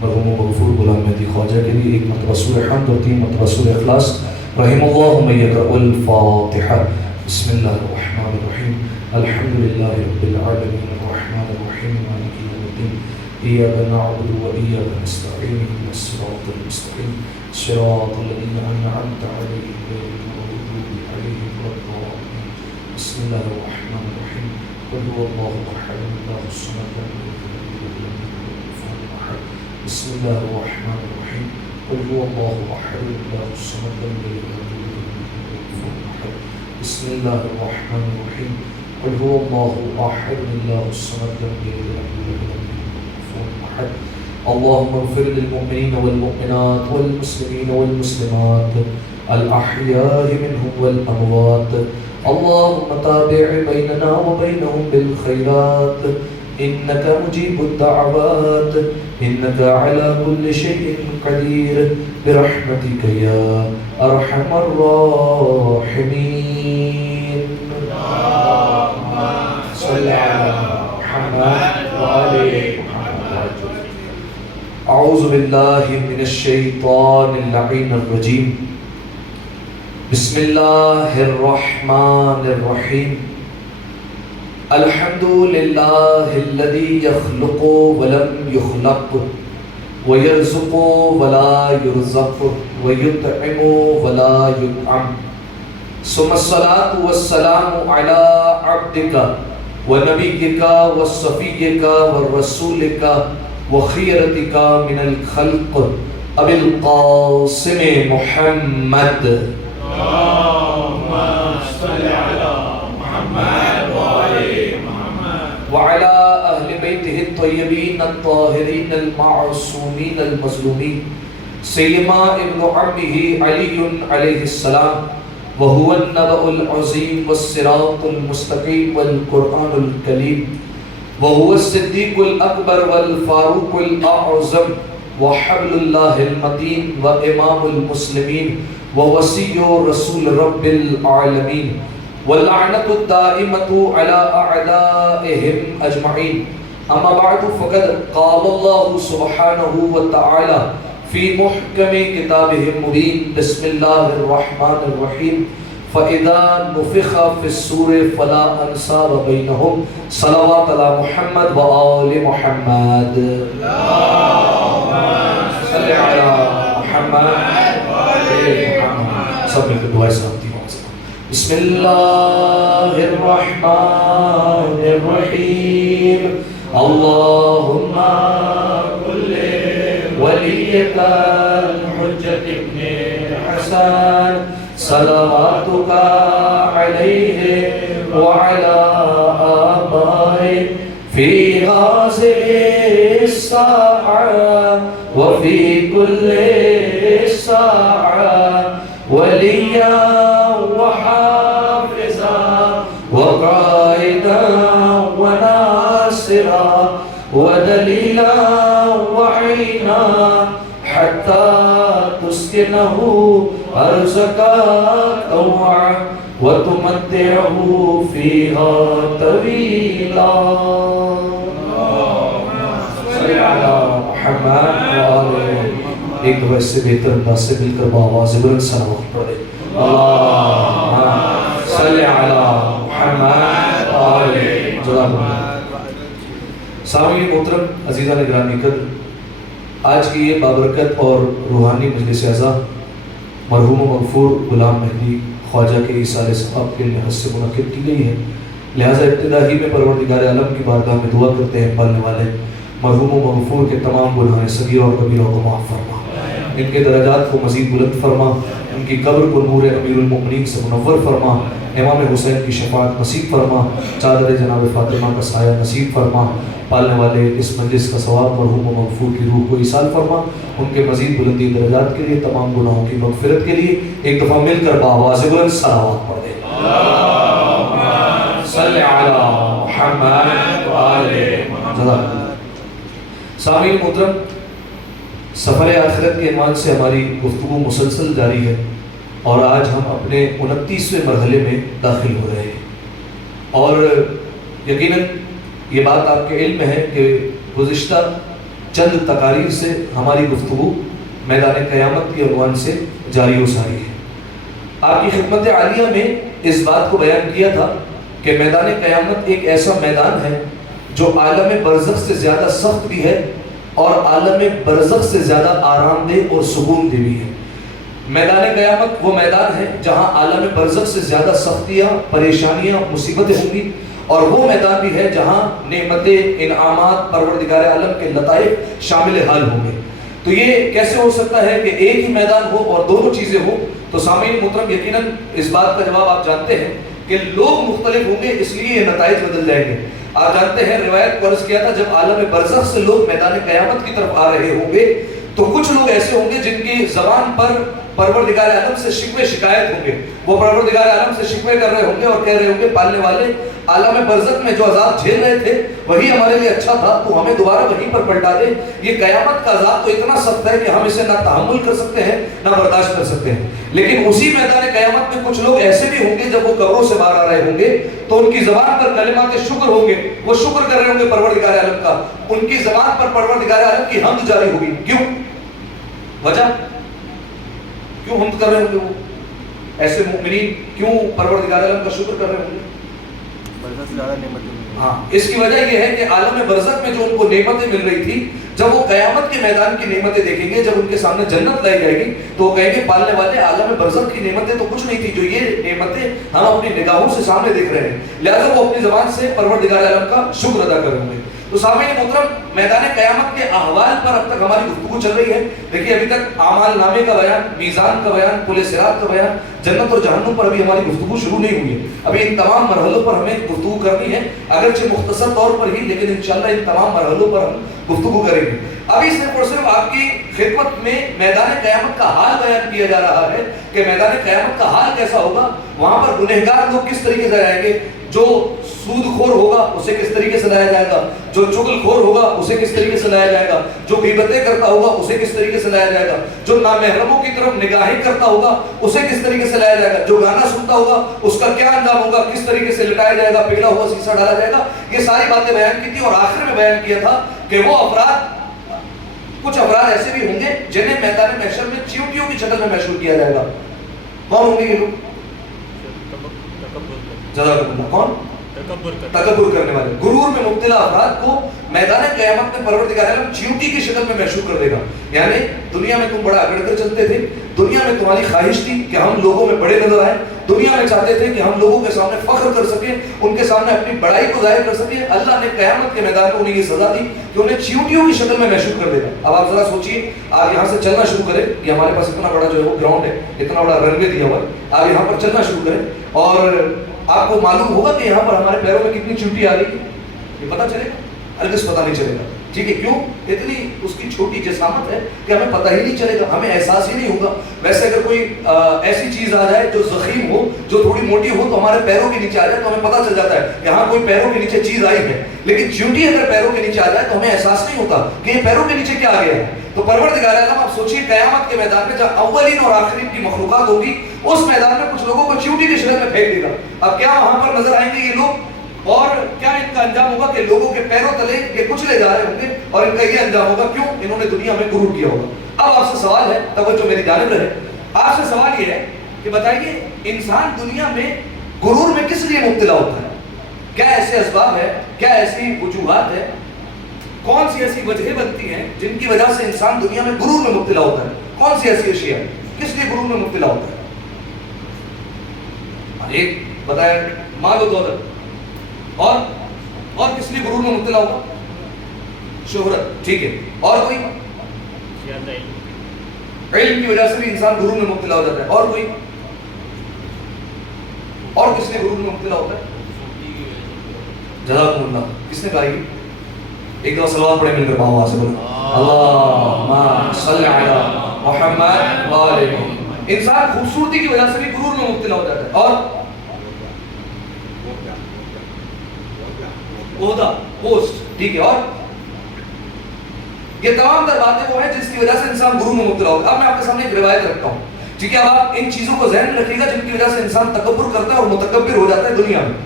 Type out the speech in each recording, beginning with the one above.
مرحوم مغفور غلام مہدی خواجہ کے لیے 1 مرتبہ سورہ حمد اور 3 مرتبہ سورہ اخلاص. رحم اللہ من یقرأ الفاتحہ. بسم اللہ الرحمن الرحیم. الحمد للہ رب العالمین الرحمن الرحیم مالک یوم الدین. ایاک نعبد و ایاک نستعین اهدنا الصراط المستقیم صراط الذین انعمت علیہم غیر المغضوب علیہم ولا الضالین. بسم اللہ الرحمن الرحیم. قل هو اللہ احد اللہ الصمد لم یلد ولم یولد ولم یکن له کفوا احد. بسم اللہ الرحمن الرحیم. قل هو اللہ احد اللہ الصمد لم یلد ولم یولد ولم یکن له کفوا احد. بسم اللہ الرحمن الرحیم. قل هو اللہ احد اللہ الصمد لم یلد ولم یولد ولم یکن له کفوا احد. اللهم اغفر للمؤمنين والمؤمنات والمسلمين والمسلمات الأحياء منهم والأموات. اللهم تابع بيننا وبينهم بالخيرات إنك مجيب الدعوات إنك على كل شيء قدير برحمتك يا أرحم الراحمين. اللهم صل على محمد وآل محمد. اعوذ باللہ من الشیطان اللعین الرجیم. بسم اللہ الرحمن الرحیم. الحمد للہ الذی یخلق ولم یخلق ویرزق ولا یرزق ویطعم ولا یطعم. ثم الصلاة والسلام علی عبدک ونبیک وصفیک ورسولک وخیرتک من الخلق ابی القاسم محمد. اللهم صل على محمد وآل محمد وعلى اہل بیتہ الطیبین الطاہرین المعصومین المظلومین سیما ابن عمہ علی علیہ السلام وهو النبأ العظیم والصراط المستقیم والقرآن الکریم وهو الصدیق الاکبر والفاروق الاعظم وحبل اللہ المتین وامام المسلمین ووصی رسول رب العالمین واللعنۃ الدائمۃ علی اعدائهم اجمعین. اما بعد فقد قال اللہ سبحانہ وتعالی فی محکم کتابہ المبین. بسم اللہ الرحمن الرحیم. فَإِذَا نُفِخَ فِي الصُّورِ فَلَا أَنْسَابَ بَيْنَهُمْ صلوات علی محمد وآل محمد. اللهم صل علی محمد وآل محمد. سب مل کے دعائیں سلامتی ہوں. بسم اللہ الرحمن الرحیم. اللهم كل وليك الحجة ابن الحسن صلواتك عليه وعلى آبائه في هذه الساعة وفي كل ساعة وليا وحافظا وقائدا وناصرا ودليلا وعينا حتى تسكنه أرزك طوعا وتمتعه فيها طويلا. صل على محمد وآل. ایک دفعہ اس سے بہتر انداز سے مل کر بآواز بلند صلوات پڑھیں. اللهم صل على محمد وآل محمد. سامعین محترم عزیزان گرامی قدر، آج کی یہ بابرکت اور روحانی مجلس اعزا مرحوم مغفور غلام مہدی خواجہ کے ایصال ثواب کے لحاظ سے منعقد کی گئی ہے. لہٰذا ابتدا ہی میں پروردگار عالم کی بارگاہ میں دعا کرتے ہیں پالنے والے مرحوم مغفور کے تمام گناہ صغیرہ اور کبیرہ کو معاف فرما، ان کے درجات کو مزید بلند فرما، ان کی قبر کو نور امیر المؤمنین سے منور فرما، امام حسین کی شفاعت نصیب فرما، چادر جناب فاطمہ کا سایہ نصیب فرما. پالنے والے اس مجلس کا ثواب مرحوم مغفور کی روح کو ایصال فرما. ان کے مزید بلندی درجات کے لیے، تمام گناہوں کی مغفرت کے لیے ایک دفعہ مل کر بآواز بلند صلوات پڑھ دیں. اللهم صل علی محمد وآل محمد. سامعین محترم، سفر آخرت کے عنوان سے ہماری گفتگو مسلسل جاری ہے اور آج ہم اپنے 29ویں مرحلے میں داخل ہو رہے ہیں. اور یقیناً یہ بات آپ کے علم ہے کہ گزشتہ چند تقاریر سے ہماری گفتگو میدان قیامت کے عنوان سے جاری و ساری ہے۔ آپ کی خدمت عالیہ میں اس بات کو بیان کیا تھا کہ میدان قیامت ایک ایسا میدان ہے جو عالم برزخ سے زیادہ سخت بھی ہے اور عالم برزخ سے زیادہ آرام دہ اور سکون دہ بھی ہے۔ میدان قیامت وہ میدان ہے جہاں عالم برزخ سے زیادہ سختیاں، پریشانیاں، مصیبتیں ہوں گی، اور وہ میدان بھی ہے جہاں نعمتیں، انعامات، پروردگار عالم کے لطائف شامل حال ہوں گے۔ تو یہ کیسے ہو سکتا ہے کہ ایک ہی میدان ہو اور دونوں چیزیں ہوں؟ تو سامعین محترم، یقیناً اس بات کا جواب آپ جانتے ہیں کہ لوگ مختلف ہوں گے، اس لیے یہ نتائج بدل جائیں گے۔ آپ جانتے ہیں، روایت کو عرض کیا تھا، جب عالم برزخ سے لوگ میدان قیامت کی طرف آ رہے ہوں گے تو کچھ لوگ ایسے ہوں گے جن کی زبان پر پروردگار عالم سے شکوے شکایت ہوں گے۔ وہ پروردگار عالم سے شکوے کر رہے ہوں گے اور کہہ رہے ہوں گے، پالنے والے، عالم برزخ میں جو عذاب جھیل رہے تھے وہی ہمارے لیے اچھا تھا، تو ہمیں دوبارہ وہیں پر پلٹا دے۔ یہ قیامت کا عذاب تو اتنا سخت ہے کہ ہم اسے نہ تحمل کر سکتے ہیں نہ برداشت کر سکتے ہیں۔ لیکن اسی میدان قیامت میں کچھ لوگ ایسے بھی ہوں گے، جب وہ قبروں سے باہر آ رہے ہوں گے تو ان کی زبان پر کلمات شکر ہوں گے، وہ شکر کر رہے ہوں گے پروردگار عالم کا، ان کی زبان پر پروردگار عالم کی حمد جاری ہوگی۔ کیوں؟ وجہ کیوں حمد کر رہے ہوں گے؟ وہ ایسے مومنین کیوں پروردگار عالم کا شکر کر رہے ہوں گے؟ ہاں، اس کی وجہ یہ ہے کہ عالم برزخ میں جو ان کو نعمتیں مل رہی تھی، جب وہ قیامت کے میدان کی نعمتیں دیکھیں گے، جب ان کے سامنے جنت لائی جائے گی تو وہ کہیں گے، پالنے والے، عالم برزخ کی نعمتیں تو کچھ نہیں تھی، جو یہ نعمتیں ہم اپنی نگاہوں سے سامنے دیکھ رہے ہیں، لہذا وہ اپنی زبان سے پروردگار عالم کا شکر ادا کریں گے۔ تو سامعین محترم، میدان قیامت کے احوال پر اب تک ہماری گفتگو چل رہی ہے۔ دیکھیے، ابھی تک اعمال نامے کا بیان، میزان کا بیان، پل صراط کا بیان، جنت اور جہنم پر ابھی ہماری گفتگو شروع نہیں ہوئی ہے۔ ابھی ان تمام مرحلوں پر ہمیں گفتگو کرنی ہے، اگرچہ مختصر طور پر ہی، لیکن انشاءاللہ ان تمام مرحلوں پر ہم گفتگو کریں گے۔ ابھی صرف اور صرف آپ کی خدمت میں میدان قیامت کا حال بیان کیا جا رہا ہے کہ میدان قیامت کا حال کیسا ہوگا، وہاں پر گنہگار لوگ کس طریقے سے آئیں گے، جو سود خور ہوگا اسے کس طریقے سے لایا جائے گا، جو چغل خور ہوگا اسے کس طریقے سے لایا جائے گا، جو غیبتیں کرتا ہوگا اسے کس طریقے سے لایا جائے گا، جو نامحرموں کی طرف نگاہیں کرتا ہوگا اسے کس طریقے سے لایا جائے گا، جو گانا سنتا ہوگا اس کا کیا انجام ہوگا، کس طریقے سے لٹایا جائے گا، پگھلا ہوا سیسا ڈالا جائے گا۔ یہ ساری باتیں بیان کی تھی، اور آخر میں بیان کیا تھا کہ وہ افراد، کچھ افراد ایسے بھی ہوں گے جنہیں میدان محشر میں چیونٹیوں کی شکل میں محشور کیا جائے گا۔ کون ہوں گے یہ لوگ؟ جزاکم اللہ۔ کون؟ تکبر کرنے والے، غرور میں مبتلا افراد کو میدان قیامت میں پروردگار عالم چیونٹی کی شکل میں محشور کر دے گا۔ یعنی دنیا میں تم بڑا اگڑ کر چلتے تھے، دنیا میں تمہاری خواہش تھی کہ ہم لوگوں میں بڑے نظر آئے، دنیا میں چاہتے تھے کہ ہم لوگوں کے سامنے فخر کر سکیں، ان کے سامنے اپنی بڑائی کو ظاہر کر سکیں۔ اللہ نے قیامت کے میدان میں انہیں یہ سزا دی کہ انہیں چیونٹیوں کی شکل میں محشور کر دے گا۔ اب آپ ذرا سوچئے، آپ یہاں سے چلنا شروع کریں، یہ ہمارے پاس اتنا بڑا جو ہے وہ گراؤنڈ ہے، اتنا بڑا رن وے دیا ہوا ہے، آپ یہاں پر چلنا شروع کریں اور آپ کو معلوم ہوگا کہ یہاں پر ہمارے پیروں میں کتنی چیونٹی آ رہی ہے، یہ پتہ چلے گا؟ ہرگز پتہ نہیں چلے گا۔ ٹھیک ہے، کیوں؟ اتنی اس کی چھوٹی جسامت ہے کہ ہمیں پتہ ہی نہیں چلے گا، ہمیں احساس ہی نہیں ہوگا۔ ویسے اگر کوئی ایسی چیز آ جائے جو ضخیم ہو، جو تھوڑی موٹی ہو، تو ہمارے پیروں کے نیچے آ جائے تو ہمیں پتہ چل جاتا ہے کہ ہاں کوئی پیروں کے نیچے چیز آئی ہے، لیکن چیونٹی اگر پیروں کے نیچے آ جائے تو ہمیں احساس نہیں ہوتا کہ یہ پیروں کے نیچے کیا آ گیا ہے۔ تو پروردگار عالم، آپ سوچئے قیامت کے میدان میں جب اولین اور آخرین کی مخلوقات ہوگی، اس میدان میں کچھ لوگوں کو چیونٹی کی شکل میں پھینک دے گا۔ اب کیا وہاں پر نظر آئیں گے یہ لوگ، اور کیا ان کا انجام ہوگا کہ لوگوں کے پیروں تلے یہ کچلے جا رہے ہوں گے، اور ان کا یہ انجام ہوگا، کیوں؟ انہوں نے دنیا میں غرور کیا ہوگا۔ اب آپ سے سوال ہے، توجہ میری جانب رہے، آپ سے سوال یہ ہے کہ بتائیے، انسان دنیا میں غرور میں کس لیے مبتلا ہوتا ہے؟ کیا ایسے اسباب ہے، کیا ایسی وجوہات ہے، کون سی ایسی وجہیں بنتی ہیں جن کی وجہ سے انسان دنیا میں غرور میں مبتلا ہوتا ہے؟ کون سی ایسی اشیاء ہے، کس لیے غرور میں مبتلا ہوتا ہے؟ ایک بتائیں، مال و دولت، اور کس لیے غرور میں مبتلا ہوگا؟ شہرت، ٹھیک ہے، اور کوئی؟ علم کی وجہ سے بھی انسان غرور میں مبتلا ہو جاتا ہے، اور کوئی؟ اور کس لیے غرور میں مبتلا ہوتا ہے؟ جزاکم اللہ۔ کس نے کہا یہ؟ ایک دفعہ صلوات پڑھیں مل کر باہوا سے بولیں، اللہم صلی علی محمد و آل محمد۔ انسان خوبصورتی کی وجہ سے بھی غرور میں مبتلا ہو جاتا ہے، اور عہدہ، پوسٹ، ٹھیک ہے، اور یہ تمام تر باتیں وہ ہیں جس کی وجہ سے انسان غرور میں مبتلا ہوتا ہے۔ اب میں آپ کے سامنے ایک روایت رکھتا ہوں، ٹھیک ہے، اب آپ ان چیزوں کو ذہن میں رکھیے گا جن کی وجہ سے انسان تکبر کرتا ہے اور متکبر ہو جاتا ہے دنیا میں۔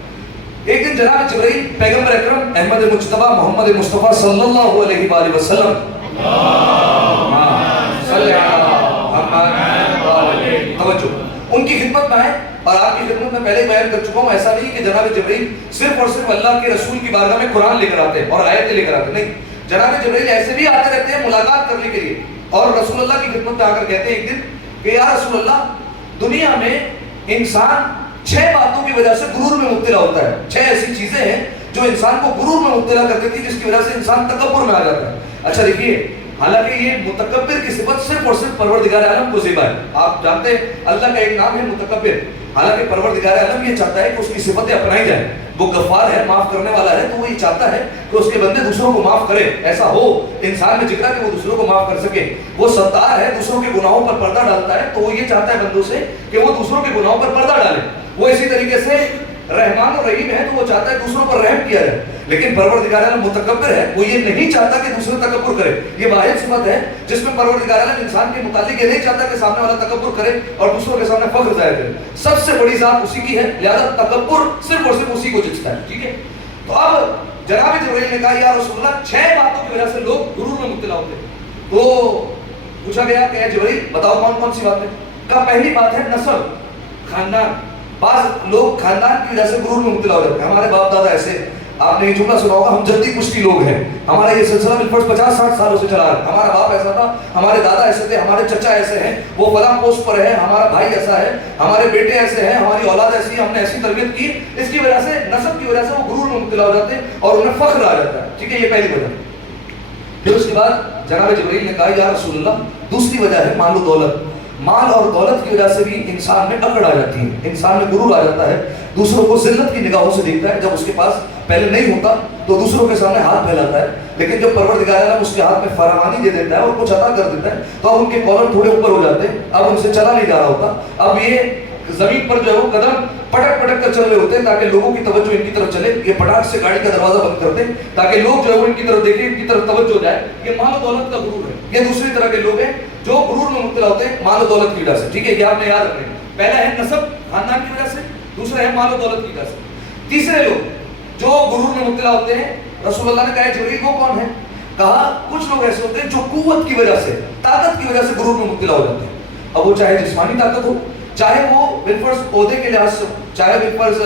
ایک دن جناب جبرائیل پیغمبر اکرم احمد مجتبی محمد مصطفیٰ صلی اللہ علیہ وآلہ وسلم توجہ ان کی خدمت میں ہے اور آپ کی خدمت میں پہلے بیان کر چکا ہوں. ایسا نہیں کہ جناب جبرائیل صرف اور صرف اللہ کے رسول کی بارگاہ میں قرآن لے کر آتے ہیں اور آیتیں لے کر آتے ہیں. نہیں, جناب جبرائیل ایسے بھی آتے رہتے ہیں ملاقات کرنے کے لیے اور رسول اللہ کی خدمت میں آ کر کہتے ہیں ایک دن کہ یا رسول اللہ, دنیا میں انسان 6 باتوں کی وجہ سے غرور میں مبتلا ہوتا ہے. 6 ایسی چیزیں ہیں جو انسان کو غرور میں مبتلا کر دیتی ہے, جس کی وجہ سے انسان تکبر میں آ جاتا ہے. اچھا دیکھیے, حالانکہ یہ متکبر کی صفت صرف اور صرف پروردگار عالم کو زیبا ہے. آپ جانتے ہیں اللہ کا ایک نام ہے متکبر. حالانکہ پروردگار عالم یہ چاہتا ہے کہ اس کی صفتیں اپنائی جائیں. وہ غفار ہے, معاف کرنے والا ہے, تو وہ یہ چاہتا ہے کہ اس کے بندے دوسروں کو معاف کرے. ایسا ہو انسان میں جگرا کہ وہ دوسروں کو معاف کر سکے. وہ ستار ہے, دوسروں کے گناہوں پر پردہ ڈالتا ہے, تو وہ یہ چاہتا ہے بندوں سے کہ وہ دوسروں کے گناہوں پر پردہ ڈالے. وہ اسی طریقے سے رحمان اور رحیم ہے, تو وہ چاہتا ہے دوسروں پر رحم کیا جائے. لیکن پروردگار عالم متکبر ہے, وہ یہ نہیں چاہتا کہ دوسرے تکبر کرے. یہ واحد صفت ہے جس میں پروردگار عالم انسان کے متعلق یہ نہیں چاہتا کہ سامنے والا تکبر کرے اور دوسروں کے سامنے فخر ظاہر کرے. سب سے بڑی ذات اسی کی ہے, لہذا تکبر صرف اور صرف اسی کو جچتا ہے. ٹھیک ہے, تو اب جناب جبرائیل نے کہا یا رسول اللہ 6 باتوں کی وجہ سے لوگ غرور میں مبتلا ہوتے ہیں. تو پوچھا گیا کہ اے جبرائیل بتاؤ کون کون سی باتیں. کہا پہلی بات ہے نسل, خاندان. بعض لوگ خاندان کی وجہ سے غرور میں مبتلا ہو جاتے ہیں. ہمارے باپ دادا ایسے, آپ نے یہ جملہ سنا ہوگا, ہم جلدی پشتی لوگ ہیں, ہمارا یہ سلسلہ بالفرض 50-60 سالوں سے چلا ہے. ہمارا باپ ایسا تھا, ہمارے دادا ایسے تھے, ہمارے چچا ایسے ہیں, وہ فلاں پوسٹ پر ہے, ہمارا بھائی ایسا ہے, ہمارے بیٹے ایسے ہیں, ہماری اولاد ایسی ہے, ہم نے ایسی تربیت کی. اس کی وجہ سے, نسب کی وجہ سے وہ غرور میں مبتلا ہو جاتے ہیں اور انہیں فخر آ جاتا ہے. ٹھیک ہے, یہ پہلی وجہ. پھر اس کے بعد جناب جبرائیل نے کہا یا رسول اللہ, دوسری وجہ ہے مال و دولت. مال اور دولت کی وجہ سے بھی انسان میں اکڑ آ جاتی ہے, انسان میں غرور آ جاتا ہے, دوسروں کو ذلت کی نگاہوں سے دیکھتا ہے. جب اس کے پاس پہلے نہیں ہوتا تو دوسروں کے سامنے ہاتھ پھیلاتا ہے, لیکن جب پروردگار عالم اس کے ہاتھ میں فراوانی دے دیتا ہے اور کچھ عطا کر دیتا ہے تو اب ان کے کالر تھوڑے اوپر ہو جاتے ہیں. اب ان سے چلا نہیں جا رہا ہوتا, اب یہ زمین پر جو ہے وہ قدم پٹک پٹک کر چل رہے ہوتے ہیں تاکہ لوگوں کی توجہ ان کی طرف چلے. یہ پٹاخ سے گاڑی کا دروازہ بند کرتے ہیں تاکہ لوگ جو ہے وہ ان کی طرف دیکھیں, ان کی طرف توجہ ہو جائے. یہ مال و دولت کا غرور ہے. یہ دوسری طرح کے لوگ ہیں جو غرور میں مبتلا ہوتے ہیں مال و دولت کی وجہ سے. ٹھیک ہے, یہ آپ نے یاد رکھنا ہے. پہلا ہے نسب, خاندان کی وجہ سے, دوسرا ہے مال و دولت کی وجہ سے. تیسرے لوگ جو غرور میں مبتلا ہوتے ہیں, رسول اللہ نے کہا جبرائیل وہ کون ہے. کہا کچھ لوگ ایسے ہوتے ہیں جو قوت کی وجہ سے, طاقت کی وجہ سے غرور میں مبتلا ہو جاتے ہیں. اب وہ چاہے جسمانی طاقت ہو, چاہے وہ بالفرض عہدے کے لحاظ سے, چاہے بالفرض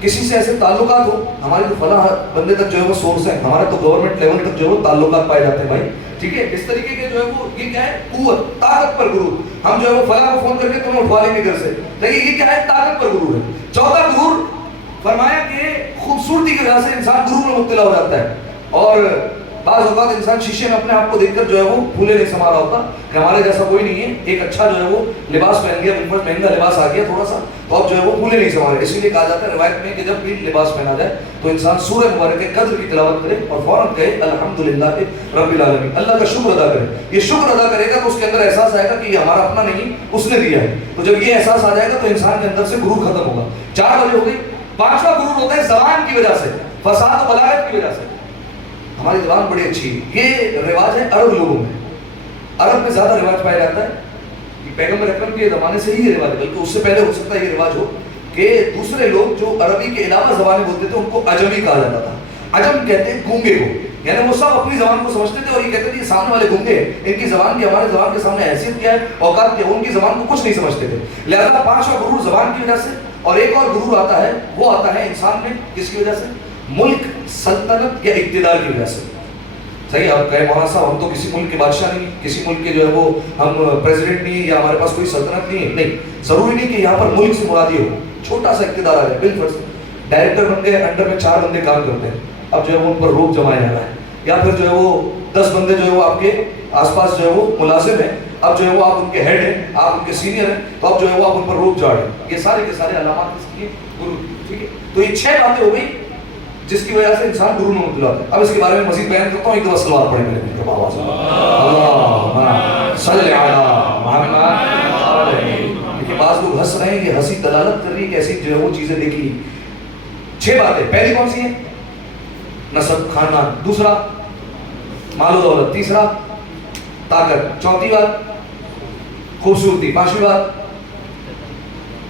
کسی سے ایسے تعلقات ہو. ہمارے تو فلاں بندے تک جو ہے وہ سورس ہے, ہمارے تو گورنمنٹ لیول تک جو ہے وہ تعلقات پائے جاتے ہیں بھائی. ٹھیک ہے, اس طریقے کے جو ہے وہ یہ کیا ہے, قوت, طاقت پر غرور. ہم جو ہے وہ فلاں کو فون کر کے تمہیں اٹھوا لیں گے گھر سے, لیکن یہ کیا ہے, طاقت پر غرور ہے. چوتھا غرور فرمایا کہ خوبصورتی کی وجہ سے انسان غرور میں مبتلا ہو جاتا ہے. اور بعض اوقات انسان شیشے میں اپنے آپ کو دیکھ کر جو ہے وہ پھولے نہیں سما رہا ہوتا کہ ہمارے جیسا کوئی نہیں ہے. ایک اچھا جو ہے وہ لباس پہن گیا, بالکل مہنگا لباس آ گیا تھوڑا سا, تو اب جو ہے وہ پھولے نہیں سما رہے. اسی لیے کہا جاتا ہے روایت میں کہ جب بھی لباس پہنا جائے تو انسان سورہ مبارک قدر کی تلاوت کرے اور فوراً کہے الحمدللہ رب العالمین, اللہ کا شکر ادا کرے. یہ شکر ادا کرے گا تو اس کے اندر احساس آئے گا کہ یہ ہمارا اپنا نہیں, اس نے دیا ہے. تو جب یہ احساس آ جائے گا تو انسان کے اندر سے غرور ختم ہوگا. 4 وجہ ہو گئی. 5واں غرور ہوتا ہے زبان کی وجہ سے, فساد و بلاغت کی وجہ سے. ہماری زبان بڑی اچھی ہے. یہ رواج ہے عرب لوگوں میں, عرب میں زیادہ رواج پایا جاتا ہے. پیغمبر اکرم کے زمانے سے ہی یہ رواج ہے, بلکہ اس سے پہلے ہو سکتا ہے یہ رواج ہو کہ دوسرے لوگ جو عربی کے علاوہ زبانیں بولتے تھے ان کو عجمی کہا جاتا تھا. عجم کہتے ہیں گونگے کو, یعنی وہ سب اپنی زبان کو سمجھتے تھے اور یہ کہتے تھے یہ سامنے والے گونگے ہیں, ان کی زبان کی ہمارے زبان کے سامنے حیثیت کیا ہے, اوقات کیا ہے, ان کی زبان کو کچھ نہیں سمجھتے تھے. لہذا 5واں غرور زبان کی وجہ سے. اور ایک اور غرور آتا ہے, وہ آتا ہے انسان میں کس کی وجہ سے, ملک, سلطنت یا اقتدار کی وجہ سے. صحیح, آپ کہیں مولانا صاحب ہم تو کسی ملک کے بادشاہ نہیں, کسی ملک کے جو ہے وہ ہم پریزیڈنٹ نہیں, یا ہمارے پاس کوئی سلطنت نہیں ہے. نہیں, ضروری نہیں کہ یہاں پر ملک سے مراد یہ ہو, چھوٹا سا اقتدار آ جائے. بالفرض ڈائریکٹر بن گئے, انڈر میں 4 بندے کام کرتے ہیں, اب جو ہے وہ ان پر روک جمایا جا رہا ہے. یا پھر جو ہے وہ 10 بندے جو ہے وہ آپ کے آس پاس جو ہے وہ ملازم ہیں, اب جو ہے وہ آپ ان کے ہیڈ ہیں, آپ ان کے سینئر ہیں, تو اب جو ہے وہ آپ ان پر روک جاڑ ہیں. یہ سارے کے سارے علامات اس کی غرور. ٹھیک ہے, تو یہ 6 باتیں ہو گئی جس کی وجہ سے انسان غرور میں مبتلا ہوتا ہے. اب اس کے بارے میں مزید بیان کرتا ہوں, ایک دفعہ سلوات پڑھیں میرے مل کے آواز میں, اللہم صلی علی محمد. دیکھیے بعض لوگ ہنس رہے ہیں, یہ ہنسی دلالت کر رہی ہے کہ ایسی جو ہے وہ چیزیں دیکھی. 6 باتیں. پہلی کون سی ہے, نسب, خاندان. دوسرا مال و دولت. تیسرا طاقت. چوتھی بات خوبصورتی. 5ویں بات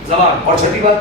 زبان. اور 6ٹھی بات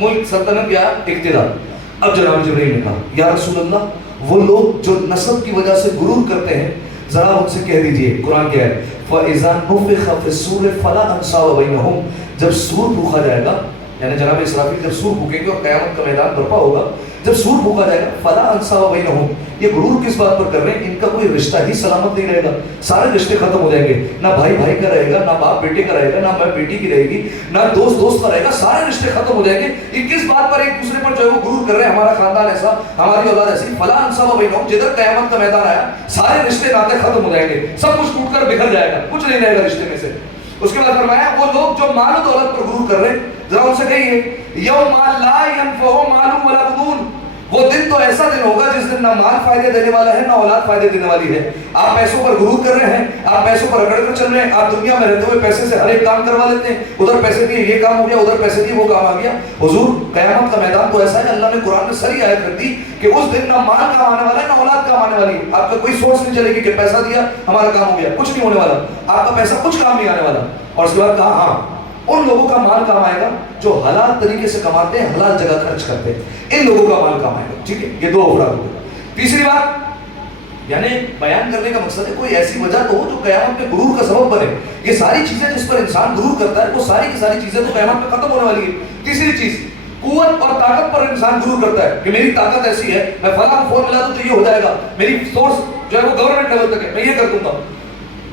ملک, سلطنت یا اقتدار. اب جناب جبرائیل نے کہا یا رسول اللہ وہ لوگ جو نسب کی وجہ سے غرور کرتے ہیں ذرا ان سے کہہ دیجئے، قرآن کیا ہے فَإِذَا نُفِخَ فِي الصُّورِ فَلَا أَنْسَابَ بَيْنَهُمْ، جب سور پھونکا جائے گا، یعنی جناب اسرافیل جب سور پھونکیں گے اور قیامت کا میدان برپا ہوگا، جب سور پھونکا جائے گا فَلَا أَنْسَابَ بَيْنَهُمْ، یہ غرور کس بات پر کر رہے ہیں؟ ان کا کوئی رشتہ ہی سلامت نہیں رہے گا، سارے رشتے ختم ہو جائیں گے، نہ بھائی بھائی کا رہے گا، نہ باپ بیٹے کا رہے گا، نہ ماں بیٹی کی رہے گی، نہ دوست دوست کا رہے گا، سارے رشتے ختم ہو جائیں گے۔ یہ کس بات پر ایک دوسرے پر جو ہے وہ غرور کر رہے ہیں، ہمارا خاندان ایسا، ہماری اولاد ایسی، فلاں انصاب بینہم، جدھر قیامت کا میدان آیا سارے رشتے ناطے ختم ہو جائیں گے، سب کچھ ٹوٹ کر بکھر جائے گا، کچھ نہیں رہے گا رشتے میں سے۔ اس کے بعد فرمایا وہ لوگ جو مال و دولت پر غرور کر رہے ہیں ذرا ان سے کہیے یوم لا ينفع مال ولا بنون، وہ دن تو ایسا دن ہوگا جس دن نہ مال فائدے دینے والا ہے نہ اولاد فائدے دینے والی ہے۔ آپ پیسوں پر غرور کر رہے ہیں، آپ پیسوں پر اکڑ کر چل رہے ہیں، آپ دنیا میں رہتے ہوئے پیسے سے ہر ایک کام کروا لیتے ہیں، ادھر پیسے دیے یہ کام ہو گیا، ادھر پیسے دیے وہ کام آ گیا۔ حضور قیامت کا میدان تو ایسا ہے، اللہ نے قرآن میں سری آیت کر دی کہ اس دن نہ مال کام آنے والا ہے نہ اولاد کام آنے والی ہے۔ آپ کا کوئی سورس نہیں چلے گی کہ پیسہ دیا ہمارا کام ہو گیا، کچھ نہیں ہونے والا، آپ کا پیسہ کچھ کام نہیں آنے والا۔ اور اس کے بعد کہا ہاں ان لوگوں کا مال کام آئے گا جو حلال طریقے سے کماتے ہیں، حلال جگہ خرچ کرتے ہیں، ان لوگوں کا مال کام آئے گا۔ ٹھیک ہے، یہ دو افراد ہو گئے۔ تیسری بات یعنی بیان کرنے کا مقصد ہے کوئی ایسی وجہ تو ہو جو قیامت میں غرور کا سبب بنے۔ یہ ساری چیزیں جس پر انسان غرور کرتا ہے وہ ساری کی ساری چیزیں تو قیامت میں ختم ہونے والی ہے۔ تیسری چیز قوت اور طاقت پر انسان غرور کرتا ہے کہ میری طاقت ایسی ہے، میں فلاں کو فون ملا دوں تو یہ ہو جائے گا، میری سورس جو ہے وہ گورنمنٹ لیول تک ہے، میں یہ کر دوں گا۔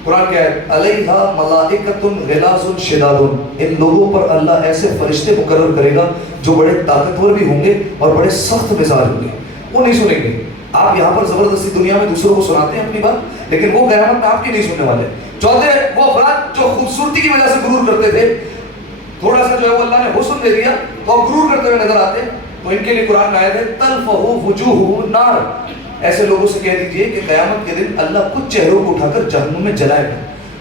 قرآن کیا ہے علیہا ملائکۃ غلاظ شداد، ان لوگوں پر اللہ ایسے فرشتے مقرر کرے گا جو بڑے طاقتور بھی ہوں گے اور بڑے سخت مزاج ہوں گے، وہ نہیں سنیں گے۔ آپ یہاں پر زبردستی دنیا میں دوسروں کو سناتے ہیں اپنی بات، لیکن وہ قیامت میں آپ کی نہیں سننے والے۔ چوتھے وہ افراد جو خوبصورتی کی وجہ سے غرور کرتے تھے، تھوڑا سا جو ہے وہ اللہ نے حسن دے دیا تو غرور کرتے ہوئے نظر آتے ہیں، تو ان کے لیے قرآن میں آیت ہے تلفہ وجوہ نار، ایسے لوگوں سے کہہ دیجئے کہ قیامت کے دن اللہ کچھ چہروں کو اٹھا کر جہنم میں جلائے گا،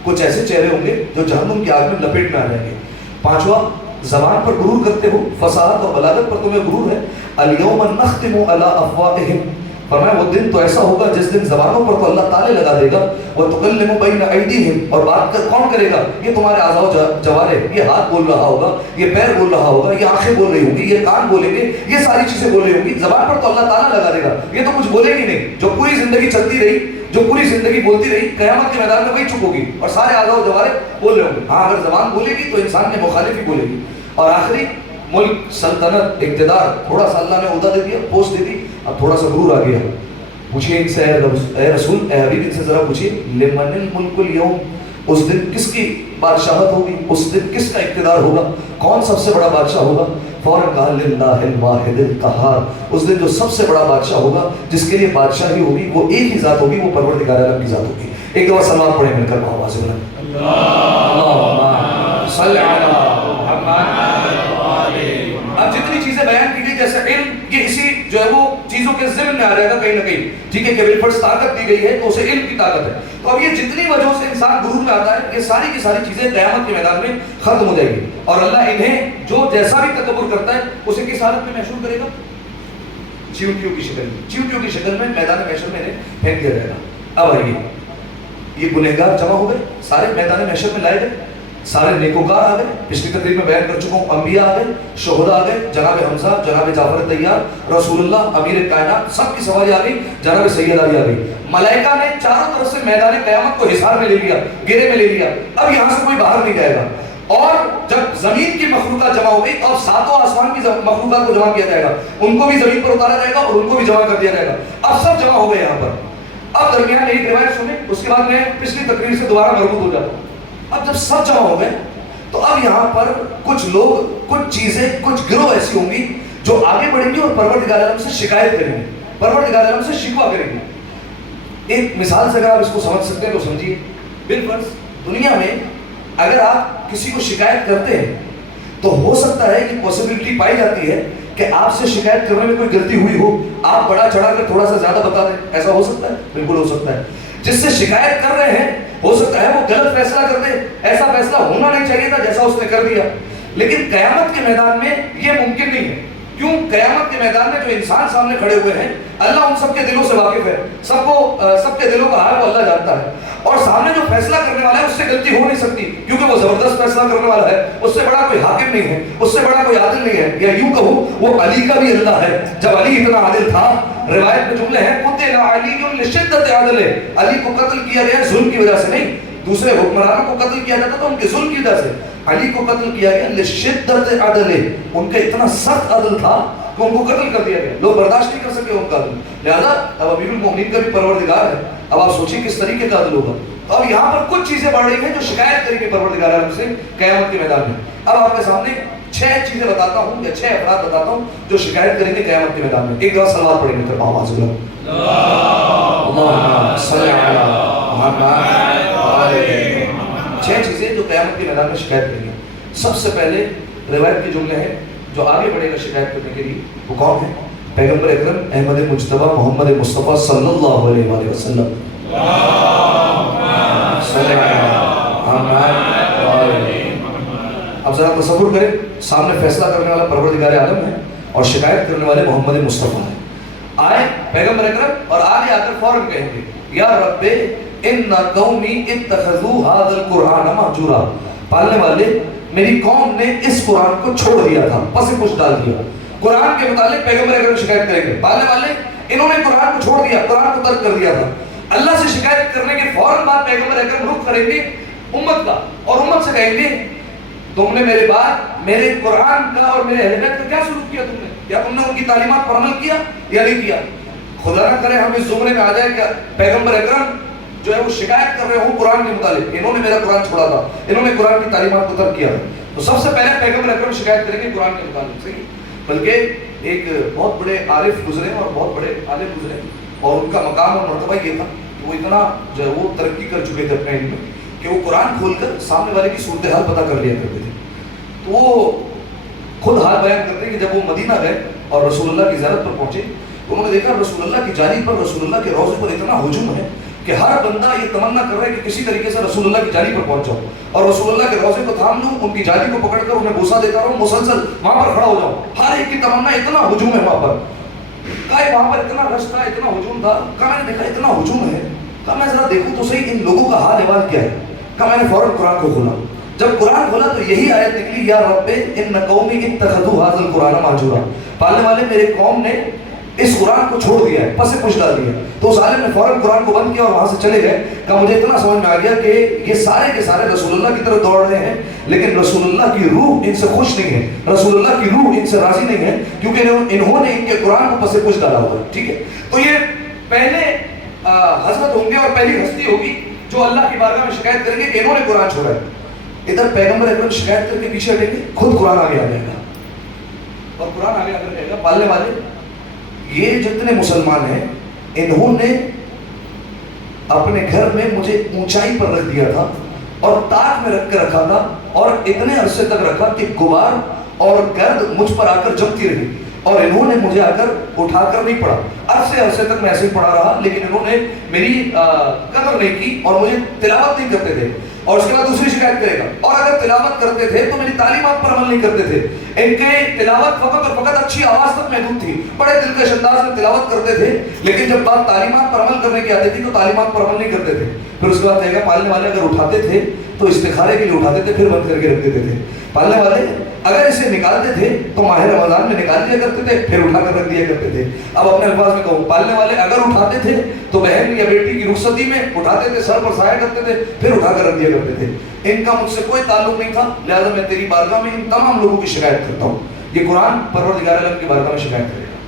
کچھ ایسے چہرے ہوں گے جو جہنم کی آگ میں لپیٹ میں آ جائیں گے۔ پانچواں زبان پر غرور کرتے ہو، فصاحت اور بلاغت پر تمہیں غرور ہے، الیوم نختم علی افواہہم، فرمایا وہ دن تو ایسا ہوگا جس دن زبانوں پر تو اللہ تالے لگا دے گا، وتکلم بین ایدیہم، اور بات کون کرے گا؟ یہ تمہارے اعضاء و جوارح، یہ ہاتھ بول رہا ہوگا، یہ پیر بول رہا ہوگا، یہ آنکھیں بول رہی ہوں گی، یہ کان بولیں گے، یہ ساری چیزیں بول رہی ہوں گی۔ زبان پر تو اللہ تعالیٰ لگا دے گا، یہ تو کچھ بولے گی نہیں، جو پوری زندگی چلتی رہی، جو پوری زندگی بولتی رہی، قیامت کے میدان میں وہی چپ ہوگی اور سارے اعضاء و جوارح بول رہے ہوں گے۔ ہاں اگر زبان بولے گی تو انسان کے مخالف ہی بولے گی۔ اور آخری ملک، سلطنت، اقتدار، تھوڑا سا اللہ نے عہدہ دے دیا، پوسٹ دے دی، اب تھوڑا سا غرور آ گیا۔ پوچھئے ان سے اے رسول، اے حبیب، ان سے ذرا پوچھئے لمن الملک اليوم، اس دن کس کی بادشاہت ہوگی، اس دن کس کا اقتدار ہوگا، کون سب سے بڑا بادشاہ ہوگا؟ فوراً کہا للہ الواحد القہار، اس دن جو سب سے بڑا بادشاہ ہوگا، جس کے لیے بادشاہی ہوگی وہ ایک ہی ذات ہوگی، وہ پروردگار عالم کی ذات ہوگی۔ ایک دفعہ سلوات پڑھیں مل کر آواز بلند، اللہم صل علی محمد۔ اب جتنی چیزیں بیان کی گئی جیسے علم، یہ اسی جو ہے وہ چیزوں کے ضمن میں آ جائے گا کہیں نہ کہیں، ٹھیک ہے کہ بالفرض طاقت دی گئی ہے تو اسے علم کی طاقت ہے۔ تو اب یہ جتنی وجہوں سے انسان غرور میں آتا ہے، یہ ساری کی ساری چیزیں قیامت کے میدان میں ختم ہو جائے گی، اور اللہ انہیں جو جیسا بھی تکبر کرتا ہے اسے کس حالت میں محشور کرے گا؟ چیونٹیوں کی شکل میں، چیونٹیوں کی شکل میں میدان محشر میں انہیں پھینک دیا جائے گا۔ اب آئیے، یہ گنہگار جمع ہو گئے، سارے میدان محشر میں لائے گئے، سارے نیکوکار آ گئے، پچھلی تقریر میں بیان کر چکا ہوں، انبیاء آ گئے، شہداء آ گئے، جناب حمزہ، جناب جعفر طیار، رسول اللہ، امیر کائنات، سب کی سواری آ گئی، جناب سید علی آ گئی۔ ملائکہ نے چاروں طرف سے میدان قیامت کو حصار میں لے لیا، گھیرے میں لے لیا، اب یہاں سے کوئی باہر نہیں جائے گا۔ اور جب زمین کی مخلوقات جمع ہو گئی اور ساتوں آسمان کی مخلوقات کو جمع کیا جائے گا، ان کو بھی زمین پر اتارا جائے گا اور ان کو بھی جمع کر دیا جائے گا۔ اب سب جمع ہو گئے یہاں پر۔ اب درمیان ایک روایت سنیں، اس کے بعد میں پچھلی تقریر سے دوبارہ مربوط ہو جاتا ہوں۔ اب جب سب جمع ہو گئے تو اب یہاں پر کچھ لوگ، کچھ چیزیں، کچھ گروہ ایسی ہوں گی جو آگے بڑھیں گی اور پروردگار عالم سے شکایت کریں گے، پروردگار عالم سے شکوہ کریں گے۔ ایک مثال سے اگر آپ اس کو سمجھ سکتے ہیں تو سمجھیے، بالفرض دنیا میں اگر آپ کسی کو شکایت کرتے ہیں تو ہو سکتا ہے کہ پاسبلٹی پائی جاتی ہے کہ آپ سے شکایت کرنے میں کوئی غلطی ہوئی ہو، آپ بڑا چڑھا کر تھوڑا سا زیادہ بتا دیں، ایسا ہو سکتا ہے؟ بالکل ہو سکتا ہے۔ جس سے شکایت کر رہے ہیں ہو سکتا ہے وہ غلط فیصلہ کر دے، ایسا فیصلہ ہونا نہیں چاہیے تھا جیسا اس نے کر دیا، لیکن قیامت کے میدان میں یہ ممکن نہیں ہے۔ کیوں؟ قیامت کے میدان میں جو انسان سامنے کھڑے ہوئے ہیں، اللہ ان سب کے دلوں سے واقف ہے، سب کے دلوں کا حال وہ اللہ جانتا ہے، اور سامنے جو فیصلہ کرنے والا ہے اس سے غلطی ہو نہیں سکتی، کیونکہ وہ زبردست فیصلہ کرنے والا ہے، اس سے بڑا کوئی حاکم نہیں ہے، اس سے بڑا کوئی عادل نہیں ہے. یا یوں کہوں وہ علی کا بھی اللہ ہے. جب علی اتنا عادل تھا، روایت میں جملے ہیں قتل علی لشدت عدلہ، علی کو قتل کیا گیا ظلم کی وجہ سے نہیں، دوسرے حکمرانوں کو قتل کیا جاتا تھا ان کے ظلم کی وجہ سے، علی کو قتل کیا گیا لشدت عدلہ، ان کا اتنا سخت عدل تھا کہ ان کو قتل کر دیا گیا، لوگ برداشت نہیں کر سکے ان کا عدل. لہذا اب امیر المومنین کا بھی پروردگار ہے. اب آپ سوچیں کس طریقے کا عدل ہوگا. تو اب یہاں پر کچھ چیزیں بڑھ رہی ہیں جو شکایت کریں گے پروردگار عالم سے قیامت کے میدان میں. اب آپ کے سامنے 6 چیزیں بتاتا ہوں یا 6 افراد بتاتا ہوں جو شکایت کریں گے قیامت کے میدان میں. ایک دفعہ سلوات پڑھیں گے پھر آواز بلند، اللہم صلی علی محمد وآلہ. 6 چیزیں جو قیامت کے میدان میں شکایت کریں گے. سب سے پہلے روایت کے جملے ہیں جو آگے بڑھے گا شکایت کرنے کے لیے. وہ کون ہے؟ پیغمبر اکرم احمد مجتبی محمد مصطفیٰ صلی اللہ علیہ وآلہ وسلم. اب ذرا تصور کریں سامنے فیصلہ کرنے والا پروردگار عالم ہے اور شکایت کرنے والے محمد مصطفیٰ ہیں. آئے پیغمبر اکرم اور آگے آ کر فوراً کہیں گے یا رب ان قومی اتخذوا هذا القرآن مہجورا، پالنے والے میری قوم نے اس قرآن کو چھوڑ دیا تھا، پس پش ڈال دیا. قرآن کے متعلق پیغمبر اکرم شکایت کریں گے پالنے والے انہوں نے قرآن کو چھوڑ دیا، قرآن کو ترک کر دیا تھا. اللہ سے شکایت کرنے کے فوراً بعد پیغمبر اکرم رخ کریں گے امت کا اور امت سے کہیں گے تم نے میرے بعد میرے قرآن کا اور میرے اہل بیت کا کیا سلوک کیا؟ تم نے کیا تم نے ان کی تعلیمات پر عمل کیا یا نہیں کیا؟ خدا نہ کرے ہم اس زمرے میں آ جائے کہ پیغمبر اکرم جو ہے وہ شکایت کر رہے ہوں قرآن کے متعلق، انہوں نے میرا قرآن چھوڑا تھا، انہوں نے قرآن کی تعلیمات کو ترک کیا تھا. تو سب سے پہلے پیغمبر اکرم شکایت کریں گے قرآن کے متعلق. صحیح، بلکہ ایک بہت بڑے عارف گزرے اور بہت بڑے عالم گزرے اور ان کا مقام اور مرتبہ یہ تھا کہ وہ اتنا جو ہے وہ ترقی کر چکے تھے اپنے علم میں کہ وہ قرآن کھول کر سامنے والے کی صورتحال پتہ کر لیا کرتے تھے. تو وہ خود حال بیان کرتے ہیں کہ جب وہ مدینہ گئے اور رسول اللہ کی زیارت پر پہنچے تو انہوں نے دیکھا رسول اللہ کی جانب پر، رسول اللہ کے روضے پر اتنا ہجوم ہے کہ ہر بندہ یہ تمنا کر رہا ہے کہ کسی طریقے سے رسول اللہ کی جانب پر پہنچ جاؤں اور رسول اللہ کے روضے کو تھام لوں، ان کی جانب کو پکڑ کر انہیں بوسہ دیتا رہوں، مسلسل وہاں پر کھڑا ہو جاؤں. ہر ایک کی تمنا، اتنا ہجوم ہے وہاں پر. کہا وہاں پر اتنا رش تھا، اتنا ہجوم تھا. کہا میں نے دیکھا اتنا ہجوم ہے، کہا میں ذرا دیکھوں تو صحیح ان لوگوں کا حال احوال کیا ہے. کہا میں نے فوراً قرآن کو کھولا. جب قرآن کھولا تو یہی آیت نکلی یا رب ان قومی اتخذوا هذا القرآن مہجورا، پالنے والے میرے قوم نے اس قرآن کو چھوڑ دیا ہے، پس پش ڈال دیا. تو اس عالم نے فوراً قرآن کو بند کیا اور وہاں سے چلے گئے. کہ مجھے اتنا سمجھ میں آ گیا کہ یہ سارے کے سارے رسول اللہ کی طرف دوڑ رہے ہیں لیکن رسول اللہ کی روح ان سے خوش نہیں ہے، رسول اللہ کی روح ان سے راضی نہیں ہے کیونکہ انہوں نے ان کے قرآن کو پس پش ڈالا ہوا ہے. ٹھیک ہے، تو یہ پہلے حضرت ہوں گے اور پہلی ہستی ہوگی جو اللہ کی بارگاہ میں شکایت کریں گے کہ انہوں نے قرآن چھوڑا ہے. ادھر پیغمبر اکرم شکایت کر کے پیچھے ہٹیں گے، خود قرآن آگے آ جائے گا اور قرآن آگے آ کر کہے گا پالنے والے یہ جتنے مسلمان ہیں انہوں نے اپنے گھر میں مجھے اونچائی پر رکھ دیا تھا اور تاج میں رکھ کے رکھا تھا اور اتنے عرصے تک رکھا کہ غبار اور گرد مجھ پر آ کر جمتی رہی اور انہوں نے مجھے آ کر اٹھا کر نہیں پڑھا. عرصے تک میں ایسے ہی پڑھا رہا لیکن انہوں نے میری قدر نہیں کی اور مجھے تلاوت نہیں کرتے تھے. اور اس کے بعد دوسری شکایت کرے گا اور اگر تلاوت کرتے تھے تو میری تعلیمات پر عمل نہیں کرتے تھے. ان کے تلاوت فقط اور فقط اچھی آواز تک محدود تھی، بڑے دلکش انداز میں تلاوت کرتے تھے لیکن جب بات تعلیمات پر عمل کرنے کی آتی تھی تو تعلیمات پر عمل نہیں کرتے تھے. پھر اس کے بعد کہے گا پالنے والے اگر اٹھاتے تھے تو استخارے کے لیے اٹھاتے تھے پھر بند کر کے رکھ دیتے تھے. پالنے والے اگر اسے نکالتے تھے تو ماہ رمضان میں نکال دیا کرتے تھے پھر اٹھا کر رکھ دیا کرتے تھے. اب اپنے الفاظ میں کہوں پالنے والے اگر اٹھاتے تھے تو بہن یا بیٹی کی رخصتی میں اٹھاتے تھے، سر پر سایہ کرتے تھے پھر اٹھا کر رکھ دیا کرتے تھے. ان کا مجھ سے کوئی تعلق نہیں تھا، لہذا میں تیری بارگاہ میں ان تمام لوگوں کی شکایت کرتا ہوں. یہ قرآن پروردگار عالم کی بارگاہ میں شکایت کرے گا.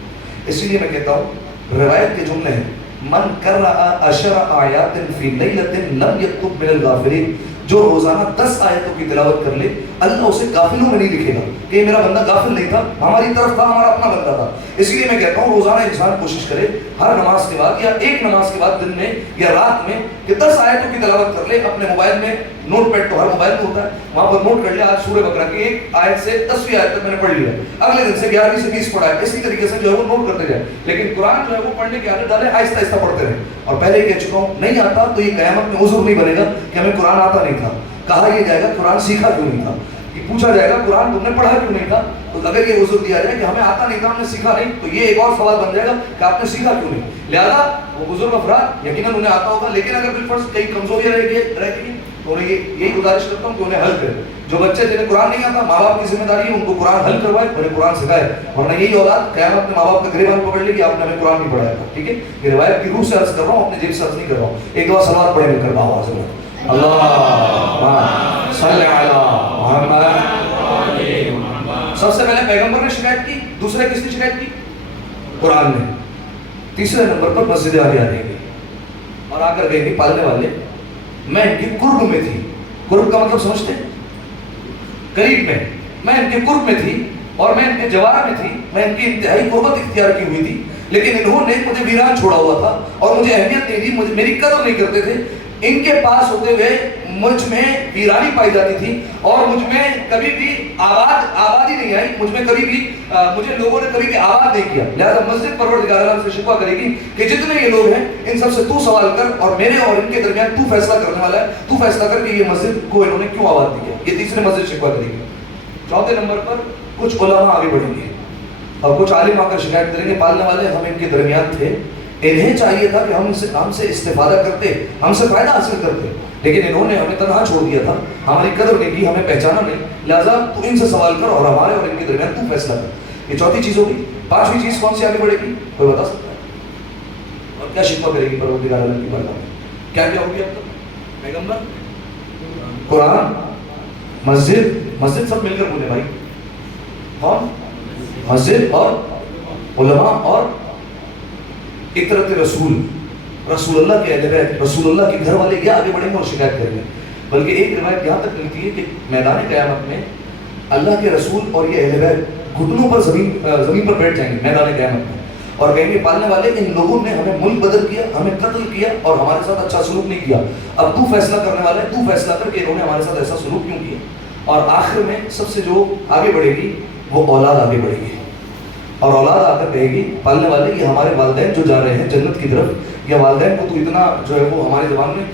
اسی لیے میں کہتا ہوں روایت کے جملے ہیں من قرأ 10 آیات فی لیلۃ لم یکتب من الغافلین، جو روزانہ 10 آیتوں کی تلاوت کر لے اللہ اسے غافلوں میں نہیں لکھے گا کہ یہ میرا بندہ غافل نہیں تھا، ہماری طرف تھا، ہمارا اپنا بندہ تھا. اس لیے میں کہتا ہوں روزانہ انسان کوشش کرے ہر نماز کے بعد یا ایک نماز کے بعد دن میں یا رات میں کہ 10 آیتوں کی تلاوت کر لے. اپنے موبائل میں نوٹ پیڈ تو ہر موبائل میں ہوتا ہے، وہاں پر نوٹ کر لے آج سورہ بقرہ کی ایک آیت سے 10ویں آیت تک میں نے پڑھ لیا، اگلے دن سے 11ویں سے 20 پڑھا ہے. اسی طریقے سے جو ہے وہ نوٹ کرتے جائے لیکن قرآن جو ہے وہ پڑھنے کی عادت ڈالے، آہستہ آہستہ پڑھتے رہے. اور پہلے ہی کہہ چکا ہوں نہیں آتا تو یہ قیامت میں عذر نہیں بنے گا کہ ہمیں قرآن آتا نہیں تھا. کہا یہ جائے گا قرآن سیکھا کیوں نہیں تھا، یہ پوچھا جائے گا قرآن تم نے پڑھا کیوں نہیں تھا. تو اگر یہ عذر دیا جائے کہ ہمیں آتا نہیں تھا، ہم نے سیکھا نہیں، تو یہ ایک اور سوال بن جائے گا کہ آپ نے سیکھا کیوں نہیں. لہذا وہ بزرگ افراد یقیناً انہیں آتا ہوگا، لیکن اگر بالفرض کئی کمزوریاں رہ گئی تو انہیں یہی گزارش کرتا ہوں کہ انہیں حل کرے. جو بچے جنہیں قرآن نہیں آتا، ماں باپ کی ذمہ داری ہے ان کو قرآن حل کروائے، انہیں قرآن سکھائے، ورنہ یہی اولاد قیامت میں ماں باپ کا گریبان پکڑ لے کہ آپ نے ہمیں قرآن نہیں پڑھایا تھا. ٹھیک ہے، یہ روایت کی روح سے عرض کر رہا ہوں، اپنے جیب سے عرض نہیں کر رہا ہوں. ایک دفعہ صلوات پڑھے مل کر آواز میں اللہم صلی علی محمد. سب سے پہلے پیغمبر نے شکایت کی، دوسرے کس نے شکایت کی؟ قرآن نے. تیسرے نمبر پر مسجد عالیہ آ گئی اور آ کر گئی پالنے والے میں ان کے قرب میں تھی. قرب کا مطلب سمجھتے ہیں؟ قریب میں ان کے قرب میں تھی اور میں ان کے جوار میں تھی، میں ان کی انتہائی قربت اختیار کی ہوئی تھی، لیکن انہوں نے مجھے ویران چھوڑا ہوا تھا اور مجھے اہمیت نہیں دی، مجھے میری قدر نہیں کرتے تھے. ان کے پاس ہوتے ہوئے مجھ میں ویرانی پائی جاتی تھی اور مجھ میں کبھی بھی آبادی نہیں آئی، مجھ میں کبھی بھی مجھے لوگوں نے کبھی بھی آباد نہیں کیا. لہذا مسجد پروردگار عالم سے شکوہ کرے گی کہ جتنے یہ لوگ ہیں ان سب سے تو سوال کر اور میرے اور ان کے درمیان تو فیصلہ کرنے والا ہے، تو فیصلہ کر کہ یہ مسجد کو انہوں نے کیوں آباد نہیں کیا. یہ تیسرے مسجد شکوہ کرے گی. چوتھے نمبر پر کچھ علماء آگے بڑھیں گے اور کچھ عالم آ کر شکایت کریں گے، پالنے والے ہم ان کے درمیان تھے، انہیں چاہیے تھا کہ ہم سے استفادہ کرتے، ہم سے فائدہ حاصل کرتے، لیکن انہوں نے ہمیں تنہا چھوڑ دیا تھا، ہماری قدر نہیں کی، ہمیں پہچانا نہیں، لہذا تو ان سے سوال کر اور ہمارے اور ان کے درمیان تو فیصلہ کر. یہ چوتھی چیز ہوگی. پانچویں چیز کون سی آگے بڑھے گی کوئی بتا سکتا ہے؟ اور کیا شکوہ کرے گی پروردگار عالم کی بارگاہ میں؟ کیا ہوگی اب تک؟ پیغمبر، قرآن، مسجد سب مل کر بولے بھائی. کون؟ مسجد اور علماء اور اطرت رسول اللہ کے اہل بیت، رسول اللہ کے گھر والے کیا آگے بڑھیں گے اور شکایت کریں گے. بلکہ ایک روایت یہاں تک ملتی ہے کہ میدان قیامت میں اللہ کے رسول اور یہ اہل بیت گھٹنوں پر زمین پر بیٹھ جائیں گے میدان قیامت میں اور کہیں گے پالنے والے ان لوگوں نے ہمیں ملک بدل کیا، ہمیں قتل کیا اور ہمارے ساتھ اچھا سلوک نہیں کیا، اب تو فیصلہ کرنے والا ہے، تو فیصلہ کر کہ انہوں نے ہمارے ساتھ ایسا سلوک کیوں کیا. اور آخر میں سب سے جو آگے بڑھے گی وہ اولاد آگے بڑھے گی اور اولاد آ کر کہے گی پالنے والے یہ ہمارے والدین جو جا رہے ہیں جنت کی طرف، یا والدین کو تو اتنا جو ہے وہ ہماری زبان میں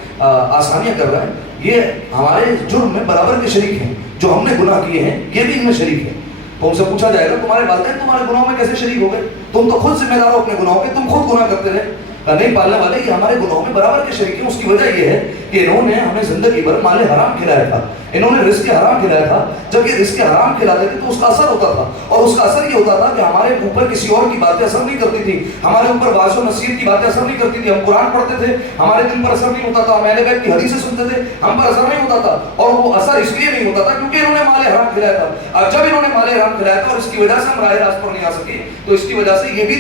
آسانیاں کر رہا ہے، یہ ہمارے جرم میں برابر کے شریک ہیں، جو ہم نے گناہ کیے ہیں یہ بھی ان میں شریک ہے. تو ان سے پوچھا جائے گا تمہارے والدین تمہارے گناہوں میں کیسے شریک ہو گئے؟ تم تو خود ذمہ دار ہو اپنے گناہوں کے، تم خود گناہ کرتے رہے. نہیں پالنے والے یہ ہمارے گناہوں میں برابر کے شریک ہیں. اس کی وجہ یہ ہے کہ انہوں نے ہمیں زندگی بھر مال حرام کھلایا تھا، انہوں نے رزق حرام کھلایا تھا. جب یہ رزق حرام کھلاتے تھے تو اس کا اثر ہوتا تھا اور اس کا اثر یہ ہوتا تھا کہ ہمارے اوپر کسی اور کی باتیں اثر نہیں کرتی تھی، ہمارے اوپر واعظ و نصیحت کی باتیں اثر نہیں کرتی تھی. ہم قرآن پڑھتے تھے، ہمارے دل پر اثر نہیں ہوتا تھا، ہم اہل بیت کی حدیثیں سنتے تھے، ہم پر اثر نہیں ہوتا تھا. اور وہ اثر اس لیے نہیں ہوتا تھا کیونکہ انہوں نے مال حرام کھلایا تھا. اب جب انہوں نے مال حرام کھلایا تھا اور اس کی وجہ سے ہم راہ راست پر نہیں آ سکے، تو اس کی وجہ سے یہ بھی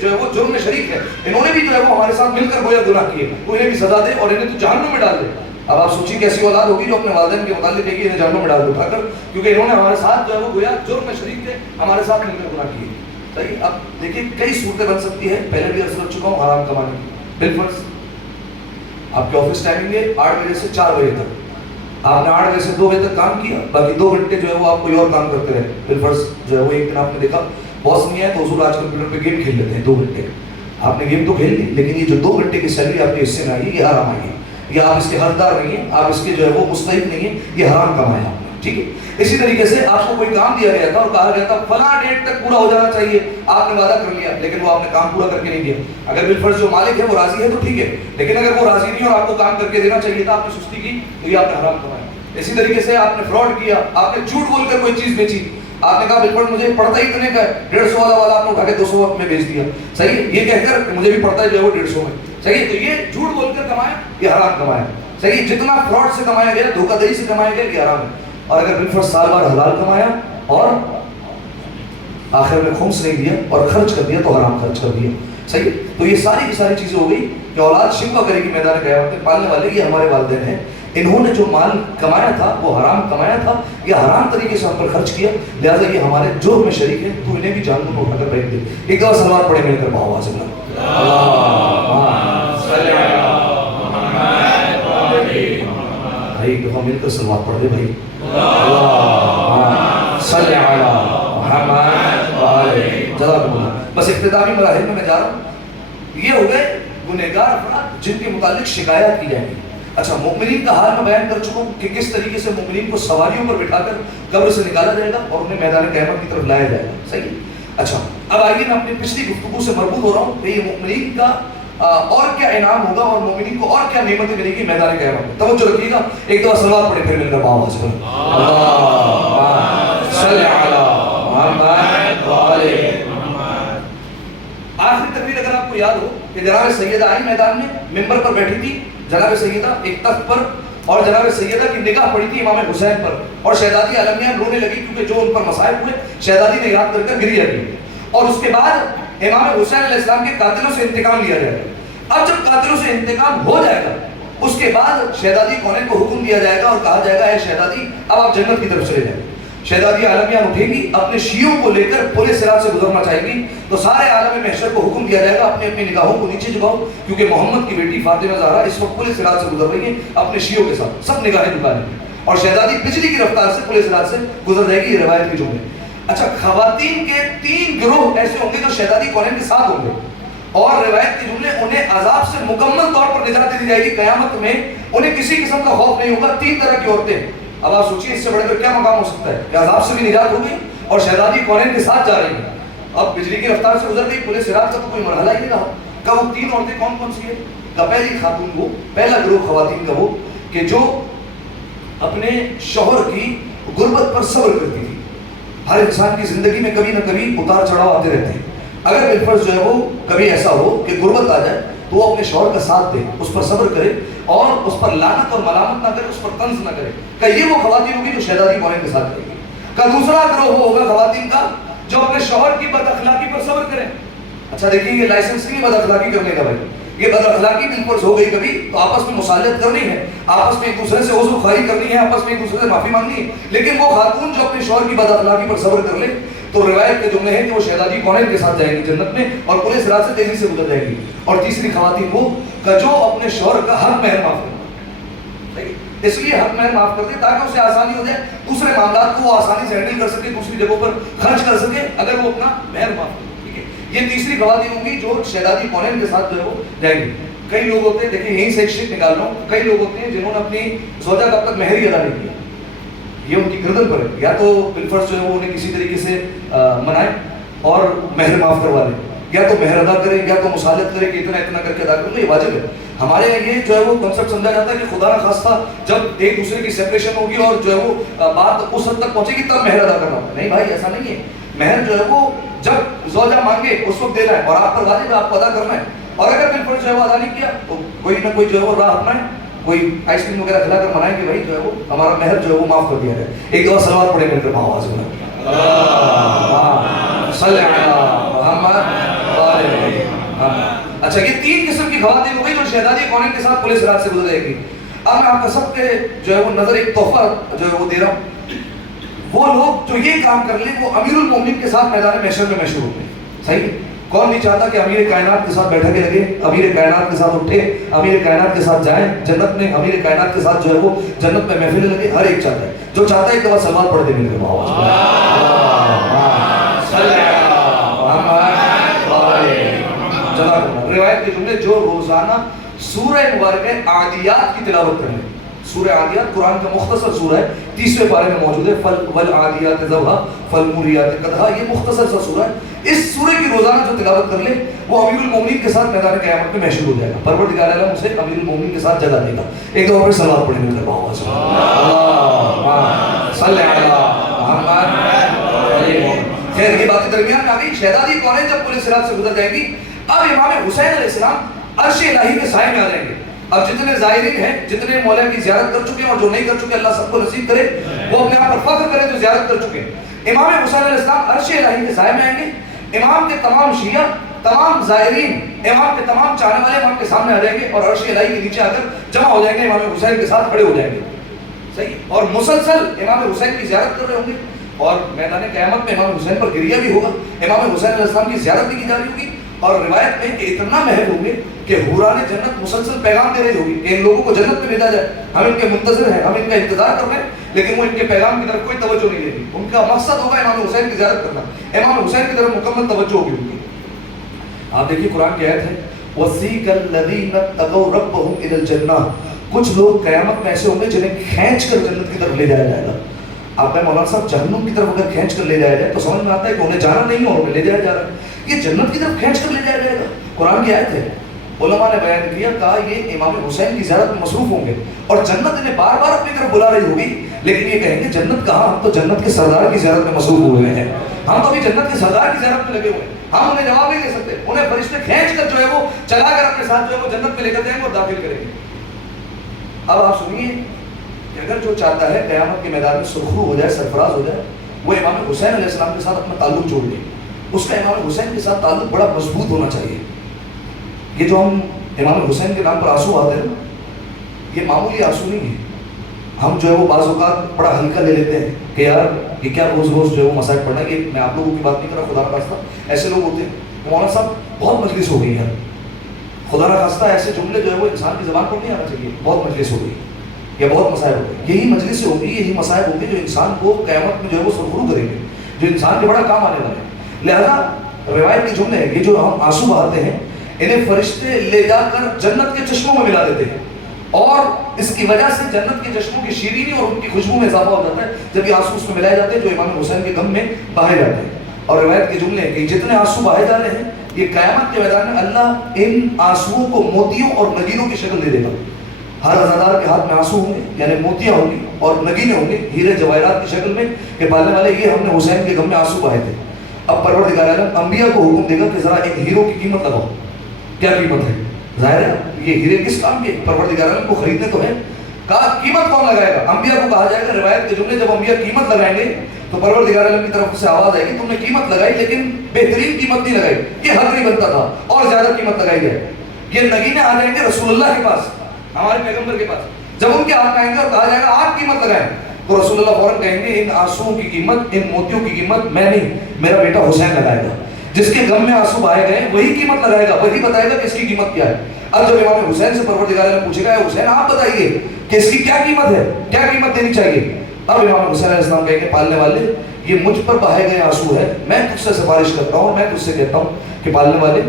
جو ہے وہ جرم میں شریک ہے. انہوں نے بھی جو ہے وہ ہمارے ساتھ مل کر گویا گناہ کیے، تو انہیں بھی سزا دے اور انہیں تو جہنم میں ڈال دے. اب آپ سوچیے کیسی اولاد ہوگی جو اپنے والدین کے متعلق ہے کہ انہیں جہنم میں ڈال دے اٹھا کر، کیونکہ انہوں نے ہمارے ساتھ جو ہے وہ گویا جرم میں شریک تھے، ہمارے ساتھ مل کر گناہ کیے. صحیح. اب دیکھیے کئی صورتیں بن سکتی ہے، پہلے بھی عرض کر چکا ہوں حرام کمانے کی. بالفرض آپ کے آفس ٹائمنگ ہے 8 بجے سے 4 بجے تک، آپ نے 8 بجے سے 2 بجے تک کام کیا، باقی 2 گھنٹے جو ہے وہ آپ کوئی اور کام کرتے رہے. بالفرض جو ہے وہ ایک دن آپ نے دیکھا باس نہیں ہے تو حضور آج کمپیوٹر پہ گیم کھیل لیتے ہیں 2 گھنٹے. آپ نے گیم تو کھیل لی لیکن یہ جو 2 گھنٹے کی سیلری آپ کے حصے میں آئی یہ حرام آئی ہے، یا آپ اس کے حقدار نہیں ہیں، آپ اس کے جو ہے وہ مستحق نہیں ہیں، یہ حرام کمایا آپ نے. ٹھیک ہے. اسی طریقے سے آپ کو کوئی کام دیا گیا تھا اور کہا گیا تھا فلاں ڈیٹ تک پورا ہو جانا چاہیے، آپ نے وعدہ کر لیا لیکن وہ آپ نے کام پورا کر کے نہیں دیا. اگر بالفرض جو مالک ہے وہ راضی ہے تو ٹھیک ہے، لیکن اگر وہ راضی نہیں اور آپ کو کام کر کے دینا چاہیے تھا، آپ نے سستی کی تو یہ آپ نے حرام کمایا. اسی طریقے سے آپ نے فراڈ کیا، آپ نے جھوٹ بول کر کوئی چیز بیچی، آپ نے کہا بالفرض مجھے پڑتا ہی اتنے کا ہے، 150 والا آپ نے اٹھا کے 200 میں بیچ دیا. صحیح. یہ کہہ کر مجھے بھی پڑتا ہے جو ہے وہ 150 میں. صحیح. تو یہ جھوٹ بول کر کمایا، یہ حرام کمایا. صحیح. جتنا فراڈ سے کمایا گیا، دھوکہ دہی سے کمایا گیا، یہ حرام ہے. اور اگر بالفرض سال بھر حلال کمایا اور آخر میں خمس نہیں دیا اور خرچ کر دیا تو حرام خرچ کر دیا. صحیح. تو یہ ساری کی ساری چیزیں ہو گئی کہ اولاد شکوہ کرے گی میدان قیامت میں پالنے والے یہ ہمارے والدین ہیں، انہوں نے جو مال کمایا تھا وہ حرام کمایا تھا، یہ حرام طریقے سے ہم پر خرچ کیا، لہٰذا یہ ہمارے جرم میں شریک ہے، تو انہیں بھی جہنم میں اٹھا کر پھینک دے. ایک دفعہ صلوات پڑھے مل کر بآواز اللہ ایک دفعہ مل کر صلوات پڑھ دے بھائی. صلی علی محمد جزاکم اللہ. بس اختتامی مراحل میں جا رہا ہوں. یہ ہو گئے گنہگار افراد جن کے متعلق شکایات کی جائیں گی. اچھا مومنین کا حال میں بیان کر چکا ہوں کہ کس طریقے سے مومنین کو سواریوں پر بٹھا کر قبر سے نکالا جائے گا اور انہیں میدان قیامت کی طرف لایا جائے گا. صحیح. اچھا اب آئیے میں اپنی پچھلی گفتگو سے مربوط ہو رہا ہوں کہ یہ مومنین کا اور کیا انعام ہوگا اور مومنین کو اور کیا نعمتیں ملے گی میدان قیامت میں. توجہ رکھیے گا. ایک دفعہ صلوات پڑھیں پھر مل کر آواز کریں اللہم صلی علی محمد و آل محمد. آخری تقریر اگر آپ کو یاد ہو کہ جناب سیدہ آئی میدان میں ممبر پر بیٹھی تھی جناب سیدہ ایک تخت پر, اور جناب سیدہ کی نگاہ پڑی تھی امام حسین پر, اور شہزادی عالمیہ رونے لگی کیونکہ جو ان پر مصائب ہوئے شہزادی نے یاد کر گری لگی. اور اس کے بعد امام حسین علیہ السلام کے قاتلوں سے انتقام لیا جائے گا. اب جب قاتلوں سے انتقام ہو جائے گا اس کے بعد شہزادی کونین کو حکم دیا جائے گا اور کہا جائے گا اے شہزادی اب آپ جنت کی طرف چلے جائیں. شہزادی عالمیہ اٹھے گی, اپنے شیعوں کو لے کر پورے صراط سے گزرنا چاہے گی, تو سارے عالم محشر کو حکم دیا جائے گا اپنی اپنی نگاہوں کو نیچے جھکاؤ, کیونکہ محمد کی بیٹی فاطمہ زہرا اس وقت پورے صراط سے گزر رہی ہے اپنے شیعوں کے ساتھ, سب نگاہیں جھکا لیں گے اور شہزادی بجلی کی رفتار سے پورے صراط سے گزر جائے گی. یہ روایت کے جملے. اچھا, خواتین کے 3 گروہ ایسے ہوں گے جو شہزادی کونین کے ساتھ ہوں گے, اور روایت کے جملے انہیں عذاب سے مکمل طور پر نجات دی جائے گی. قیامت میں انہیں کسی قسم کا خوف نہیں ہوگا. 3 طرح کی عورتیں. اب آپ سوچیے اس سے بڑھ کر کیا مقام ہو سکتا ہے کہ عذاب سے بھی نجات ہوگی اور شہزادی کونین کے ساتھ جا رہی ہیں. اب بجلی کی رفتار سے گزر گئی, پورے صراط کا تو کوئی مرحلہ ہی نہیں رہا. کہ وہ 3 عورتیں کون کون سی ہیں؟ کہ پہلی خاتون وہ, پہلا گروہ خواتین کا وہ کہ جو اپنے شوہر کی غربت پر صبر کرتی تھی. ہر انسان کی زندگی میں کبھی نہ کبھی اتار چڑھاؤ آتے رہتے ہیں. اگر بالفرض جو ہے وہ کبھی ایسا ہو کہ غربت آ جائے تو وہ اپنے شوہر کا ساتھ دے, اس پر صبر کرے اور اس پر لعنت اور ملامت نہ کرے, اس پر طنز نہ کرے. کہ یہ وہ خواتین ہوگی جو شہزادی کونین کے ساتھ رہے گی. کہ دوسرا گروہ ہوگا خواتین کا جو اپنے شوہر کی بد اخلاقی پر صبر کریں. اچھا دیکھیے, یہ لائسنس نہیں بد اخلاقی کرنے کا بھائی, یہ بد اخلاقی بالفرض ہو گئی کبھی تو آپس میں مصالحت کرنی ہے, آپس میں ایک دوسرے سے عذر خواہی کرنی ہے, آپس میں ایک دوسرے سے معافی مانگنی ہے. لیکن وہ خاتون جو اپنے شوہر کی بد اخلاقی پر صبر کر لے تو روایت کے جملے ہیں کہ وہ شہزادی کونین کے ساتھ جائے گی جنت میں اور پورے صراط سے تیزی سے گزر جائے گی. اور تیسری خواتین وہ کہ جو اپنے شوہر کا حق مہر معاف کرے, اس لیے حق مہر معاف کر دے تاکہ اسے آسانی ہو جائے, دوسرے معاملات کو وہ آسانی سے ہینڈل کر سکے, دوسری جگہوں پر خرچ کر سکے اگر وہ اپنا مہر معاف کرے. ٹھیک ہے, یہ تیسری خواتین ہوں گی جو شہزادی کونین کے ساتھ جو ہے وہ جائیں گی. کئی لوگ ہوتے ہیں, دیکھیں یہیں سے ایک شک نکال رہا ہوں, کئی لوگ ہوتے ہیں جنہوں نے اپنی زوجہ کا اب تک مہر ہی ادا نہیں کیا. یہ ان کی گردن پر ہے, یا تو بالفرض جو ہے وہ انہیں کسی طریقے سے منائے اور مہر معاف کروا لیں, یا تو مہر ادا کرے یا تو مصالحت کرے کہ اتنا اتنا کر کے ادا کریں. یہ واجب ہے. ہمارے یہ جو ہے وہ کنسپٹ سمجھا جاتا ہے کہ خدا نہ خواستہ جب ایک دوسرے کی سیپریشن ہوگی اور جو ہے وہ بات اس حد تک پہنچے گی تب مہر ادا کرنا ہوگا. نہیں بھائی, ایسا نہیں ہے. مہر جو ہے وہ جب زوجہ مانگے اس وقت دینا ہے اور آپ پر واجب ہے, آپ کو ادا کرنا ہے. اور اگر بالفرض جو ہے وہ ادا نہیں کیا تو کوئی نہ کوئی جو ہے وہ راہ اپنائے, کوئی آئس کریم وغیرہ کھلا کر منائیں کہ بھائی جو ہے وہ ہمارا مہر جو ہے وہ معاف کر دیا جائے. ایک دفعہ صلوات پڑھیں گے آواز میں صلی علی محمد و آل محمد. اچھا, یہ 3 قسم کی خواتین ہو گئی جو شہزادی کونین کے ساتھ پورے صراط سے گزر جائے گی. اب میں آپ کا سب کے جو ہے وہ نظر ایک تحفہ جو ہے وہ دے رہا ہوں. وہ لوگ جو یہ کام کر لیں وہ امیر المومنین کے ساتھ میدان محشر میں محشور ہوتے ہیں. صحیح, کون نہیں چاہتا کہ امیر کائنات کے ساتھ بیٹھا کے لگے, امیر کائنات کے ساتھ اٹھے, امیر کائنات کے ساتھ جائیں جنت میں, امیر کائنات کے ساتھ جو ہے وہ جنت میں محفل لگے. ہر ایک چاہتا ہے. جو چاہتا ہے ایک دفعہ صلوات پڑھ دے میرے آواز میں. روایت کے جملے جو روزانہ سورہ مبارکہ عادیات کی تلاوت کریں. سورہ عادیات قرآن کا مختصر سورہ ہے, 30ویں پارے میں موجود ہے. والعادیات ضبحا فالموریات قدحا, یہ مختصر سا سورہ ہے. اس سورہ کی روزانہ جو تلاوت کر لے وہ امیر المومنین کے ساتھ میدان قیامت میں محشور ہو جائے گا. پروردگار عالم اسے امیر المومنین کے ساتھ جگہ دے گا. ایک دو پھر صلوات پڑھیں گے آواز میں صلی علی محمد. خیر, یہ باتیں درمیان میں آ گئی. شہزادی کونین جب پورے صراط سے گزر جائے گی, اب امام حسین علیہ السلام عرش الہی کے سائے میں آ جائیں گے. اب جتنے زائرین ہیں, جتنے مولا کی زیارت کر چکے ہیں اور جو نہیں کر چکے, اللہ سب کو نصیب کرے, وہ اپنے آپ پر فخر کرے جو زیارت کر چکے ہیں. امام حسین علیہ السلام عرش الہی کے سائے میں آئیں گے. امام کے تمام شیعہ, تمام زائرین, امام کے تمام چاہنے والے امام کے سامنے آ جائیں گے اور عرش الہی کے نیچے آ کر جمع ہو جائیں گے, امام حسین کے ساتھ کھڑے ہو جائیں گے. صحیح, اور مسلسل امام حسین کی زیارت کر رہے ہوں گے اور میدان قیامت میں امام حسین پر گریہ بھی ہوگا. امام حسین علیہ السلام کی زیارت بھی کی جا رہی ہوگی. اور روایت میں کہ اتنا محب ہوں گے کہ حوران جنت مسلسل پیغام دے رہی ہوگی کہ ان لوگوں کو جنت میں بھیجا جائے, ہم ان کے منتظر ہیں, ہم ان کا انتظار کر رہے ہیں, لیکن وہ ان کے پیغام کی طرف کوئی توجہ نہیں دے گی. ان کا مقصد ہوگا امام حسین کی زیارت کرنا, امام حسین کی طرف مکمل توجہ ہوگی ان کی. آپ دیکھیے قرآن کی آیت ہے وَسِيقَ الَّذِينَ اتَّقَوْا رَبَّهُمْ إِلَى الْجَنَّةِ. کچھ لوگ قیامت میں ایسے ہوں گے جنہیں کھینچ کر جنت کی طرف لے جایا جائے گا. آپ کا مولانا صاحب جہنم کی طرف اگر کھینچ کر لے جایا جائے تو سمجھ میں آتا ہے کہ انہیں جانا نہیں اور انہیں لے جایا جا رہا ہے. یہ جنت کی طرف کھینچ کر لے جایا جائے گا. قرآن کی آیت ہے. علماء نے بیان کیا، کہا یہ امام حسین کی زیارت میں مصروف ہوں گے اور جنت انہیں بار بار اپنی طرف بلا رہی ہوگی، لیکن یہ کہیں گے جنت کہاں، ہم تو جنت کے سردار کی زیارت میں مصروف ہوئے ہیں، ہم تو ابھی جنت کے سردار کی زیارت میں لگے ہوئے ہیں. ہم انہیں جواب نہیں دے سکتے. انہیں فرشتے کھینچ کر جو ہے وہ چلا کر اپنے ساتھ جو ہے وہ جنت میں لے کر جائیں گے اور داخل کریں گے. اب آپ سنیے کہ اگر جو چاہتا ہے قیامت کے میدان میں سرخرو ہو جائے، سرفراز ہو جائے، وہ امام حسین علیہ السلام کے ساتھ اپنا تعلق جوڑ لے. اس کا امام حسین کے ساتھ تعلق بڑا مضبوط ہونا چاہیے. یہ جو ہم امام حسین کے نام پر آنسو آتے ہیں، یہ معمولی آنسو نہیں ہے. ہم جو ہے وہ بعض اوقات بڑا ہلکا لے لیتے ہیں کہ یار یہ کیا روز روز جو ہے وہ مسائل پڑھنا ہے. یہ میں آپ لوگوں کی بات نہیں کر رہا، خدا نخواستہ ایسے لوگ ہوتے ہیں. مولانا صاحب بہت مجلس ہو گئی ہے، خدا نخواستہ ایسے جملے جو ہے وہ انسان کی زبان پر نہیں آنا چاہیے. بہت مجلس ہو گئی یا بہت مسائل ہو گئے. یہی مجلس ہوگی، یہی مسائل ہوں گے جو انسان کو قیامت میں جو ہے وہ سرخرو کریں گے، جو انسان کے بڑا کام آنے والے ہیں. لہذا روایت کے جملے ہیں، یہ جو ہم آنسو بہاتے ہیں انہیں فرشتے لے جا کر جنت کے چشموں میں ملا دیتے ہیں، اور اس کی وجہ سے جنت کے چشموں کی شیرینی اور ان کی خوشبو میں اضافہ ہو جاتا ہے جب یہ آنسو اس میں ملائے جاتے ہیں جو امام حسین کے غم میں بہائے جاتے ہیں. اور روایت کے جملے ہیں کہ جتنے آنسو بہائے جا رہے ہیں یہ قیامت کے میدان میں اللہ ان آنسوؤں کو موتیوں اور نگینوں کی شکل دے دے گا. ہر عزادار کے ہاتھ میں آنسو ہوں گے، یعنی موتیاں ہوں گی اور نگینے ہوں گے ہیرے جواہرات کی شکل میں، کہ پالنے والے یہ ہم نے حسین کے غم میں آنسو بہائے تھے. اب پروردگار عالم انبیاء کو حکم دے گا کہ ذرا ان ہیروں کی قیمت لگاؤ. کیا قیمت ہے؟ ظاہر ہے یہ ہیرے کس کام کے، پروردگار عالم کو خریدنے تو ہے. کہا قیمت کون لگائے گا؟ انبیاء کو کہا جائے گا. روایت کے جملے جب انبیاء قیمت لگائیں گے تو پروردگار عالم کی طرف سے آواز آئے گی تم نے قیمت لگائی لیکن بہترین قیمت نہیں لگائی، یہ حق نہیں بنتا تھا، اور زیادہ قیمت لگائی جائے. یہ نگینے آ جائیں گے رسول اللہ کے پاس، ہمارے پیغمبر کے پاس. جب ان کے ہاتھ میں آئیں گے اور کہا جائے گا آپ قیمت لگائیں تو رسول اللہ فوراً کہیں گے ان آنسوؤں کی قیمت، ان موتیوں کی قیمت میں نہیں، میرا بیٹا حسین لگائے گا. جس کے غم میں آنسو بہائے گئے وہی قیمت لگائے گا، وہی بتائے گا کہ اس کی قیمت کیا ہے. اب جب امام حسین سے پروردگار نے پوچھے گا حسین آپ بتائیے کہ اس کی کیا قیمت ہے، کیا قیمت دینی چاہیے. اب امام حسین علیہ السلام کہیں گے پالنے والے یہ مجھ پر بہائے گئے آنسو ہے، میں تجھ سے سفارش کرتا ہوں، میں تجھ سے کہتا ہوں کہ پالنے والے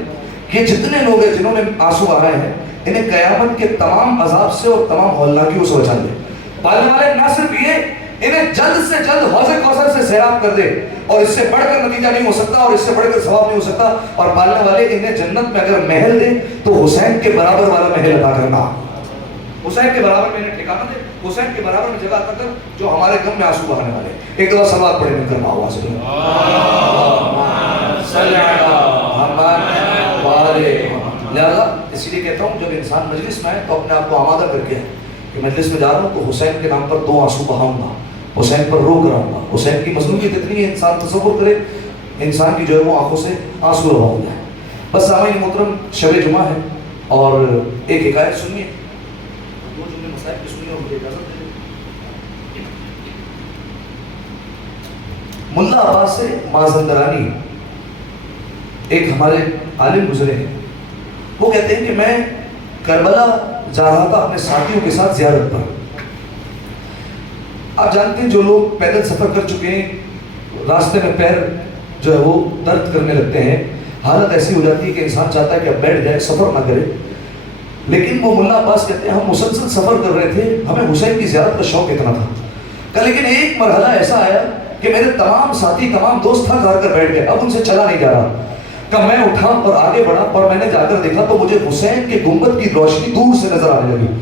یہ جتنے لوگ ہیں جنہوں نے آنسو بہائے ہیں انہیں قیامت کے تمام عذاب سے اور تمام ہولناکیوں سے بچا دے. پالنے والے نہ صرف یہ، انہیں جلد سے جلد حوض کوثر سے سیراب کر دے، اور اس سے بڑھ کر نتیجہ نہیں ہو سکتا اور اس سے بڑھ کر ثواب نہیں ہو سکتا. اور پالنے والے انہیں جنت میں اگر محل دے تو حسین کے برابر والا محل عطا کرنا، حسین کے برابر میں انہیں ٹھکانہ دے، حسین کے برابر میں جگہ عطا کر جو ہمارے غم میں آنسو بہانے والے. ایک دفعہ صلوات پڑھیں مل کر آواز سے لہذا اسی لیے کہتا ہوں جب انسان مجلس میں آئے تو اپنے آپ کو آمادہ کر کے کہ مجلس میں جا رہا ہوں تو حسین کے نام پر 2 آنسو بہاؤں گا، حسین پر رو کراؤں گا. حسین کی مظلومیت اتنی ہے انسان تصور کرے انسان کی جو ہے وہ آنکھوں سے آنسو روا ہو جائے. بس سامعین محترم شب جمعہ ہے اور ایک حکایت سنیے، 2 جملے مسائل کی سنیے اور مجھے اجازت دے. ملا عباس سے مازندرانی ایک ہمارے عالم گزرے ہیں، وہ کہتے ہیں کہ میں کربلا جا رہا تھا اپنے ساتھیوں کے ساتھ زیارت پر. آپ جانتے ہیں جو لوگ پیدل سفر کر چکے ہیں راستے میں پیر جو ہے وہ درد کرنے لگتے ہیں، حالت ایسی ہو جاتی ہے کہ انسان چاہتا ہے کہ اب بیٹھ جائے سفر نہ کرے. لیکن وہ ملا عباس کہتے ہیں ہم مسلسل سفر کر رہے تھے، ہمیں حسین کی زیارت کا شوق اتنا تھا کہ لیکن ایک مرحلہ ایسا آیا کہ میرے تمام ساتھی تمام دوست تھک ہار کر بیٹھ گئے، اب ان سے چلا نہیں جا رہا. کہ میں اٹھا اور آگے بڑھا اور میں نے جا کر دیکھا تو مجھے حسین کے گنبد کی روشنی دور سے نظر آنے لگی.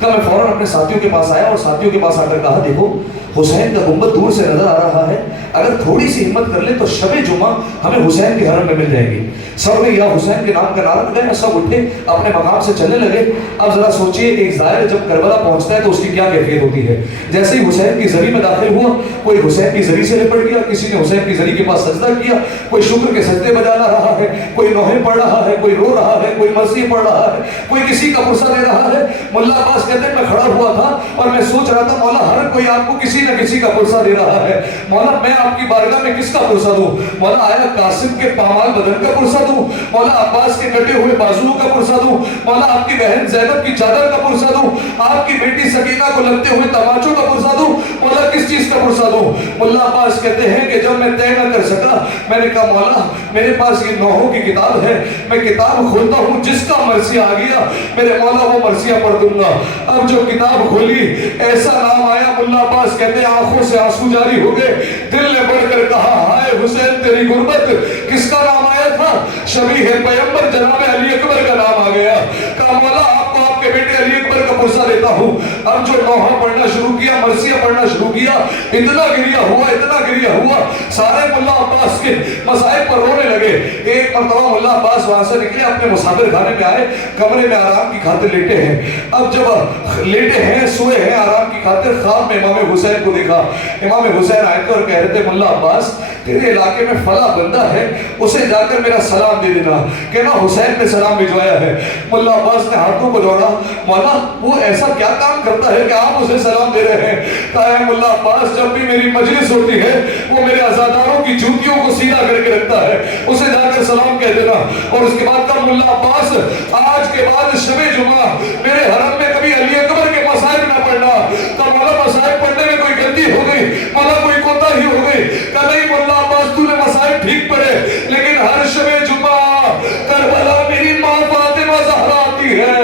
کہ میں فوراً اپنے ساتھیوں کے پاس آیا اور ساتھیوں کے پاس آ کر کہا دیکھو حسین کا گنبد دور سے نظر آ رہا ہے، اگر تھوڑی سی ہمت کر لیں تو شب جمعہ ہمیں حسین کے حرم میں مل جائے گی. سب نے یا حسین کے نام کا نعرہ لگایا، سب اٹھے اپنے مقام سے چلنے لگے. اب ذرا سوچئے ایک زائر جب کربلا پہنچتا ہے تو اس کی کیا کیفیت ہوتی ہے. جیسے ہی حسین کی زری میں داخل ہوا کوئی حسین کی زری سے لپٹ گیا، کسی نے حسین کی زری کے پاس سجدہ کیا، کوئی شکر کے سجدے بجا رہا ہے، کوئی نوحے پڑھ رہا ہے، کوئی رو رہا ہے، کوئی مرثیے پڑھ رہا ہے، کوئی کسی کا پرسہ دے رہا ہے. ملا عباس کہتے ہیں میں کھڑا ہوا تھا اور میں سوچ رہا تھا مولا ہر کوئی آپ کو کسی نہ کسی کا پرسہ دے رہا ہے، مولا میں آپ کی بارگاہ میں کس کا پرسہ دوں؟ مولا آیا قاسم کے پامال بدن کا پرسہ دوں؟ مولا عباس کے کٹے ہوئے بازوؤں کا پرسہ دوں؟ مولا آپ کی بہن زینب کی چادر کا پرسہ دوں؟ آپ کی بیٹی سکینہ کو لگتے ہوئے تماچوں کا پرسہ دوں؟ مولا کس چیز کا پرسہ دوں؟ ملا عباس کہتے ہیں کہ جب میں طے نہ کر سکا میں نے کہا مولا میرے پاس یہ نوحوں کی کتاب ہے، میں کتاب کھولتا ہوں، جس کا مرثیہ آ گیا میرے مولا وہ مرثیہ پڑھ دوں گا. اب جو کتاب کھولی ایسا نام آیا، ملا عباس کہتے ہیں آنکھوں سے آنسو جاری ہو گئے، دل نے بڑھ کر کہا ہائے حسین تیری غربت، کس کا نام آیا تھا؟ شبیہ پیغمبر جناب علی اکبر کا نام آ گیا۔ کہا مولا آپ کو آپ کے بیٹے علی اکبر کا پرسہ دیتا ہوں۔ اب جو نوحہ پڑھنا شروع کیا، مرثیہ پڑھنا شروع کیا، اتنا گریہ ہوا، اتنا گریہ ہوا، سارے ملا عباس کے مصائب پر رونے لگے۔ ایک مرتبہ ملا عباس وہاں سے نکلے، اپنے مسافر خانے میں آئے، کمرے میں آرام کی خاطر لیٹے ہیں۔ اب جب لیٹے ہیں، سوئے ہیں آرام کی خاطر، خواب میں امام حسین کو دیکھا۔ امام حسین آئے تھے اور کہہ رہے تھے ملا عباس تیرے علاقے میں فلاں بندہ ہے، اسے جا کر میرا سلام دے دینا، کہنا حسین نے سلام بھجوایا ہے۔ ملا عباس نے ہاتھوں کو جوڑا، مولا وہ ایسا کیا کام کرتا ہے کہ آپ اسے سلام دے رہے ہیں؟ کہا ہے ملا عباس جب بھی میری مجلس ہوتی ہے وہ میرے عزاداروں کی جوتیوں کو سیدھا کر کے رکھتا ہے، اسے جا کر سلام کہہ دینا۔ اور اس کے بعد کہا ملا عباس آج کے بعد شب جمعہ میرے حرم میں کبھی علی اکبر کے مصائب نہ پڑھنا۔ کہا مولا مصائب پڑھنے میں کوئی غلطی ہو گئی، مولا کوئی کوتاہی ہو گئی؟ کہا نہیں ملا عباس تو نے مصائب ٹھیک پڑھے، لیکن ہر شب جمعہ کربلا میری ماں فاطمہ زہرا آتی ہے،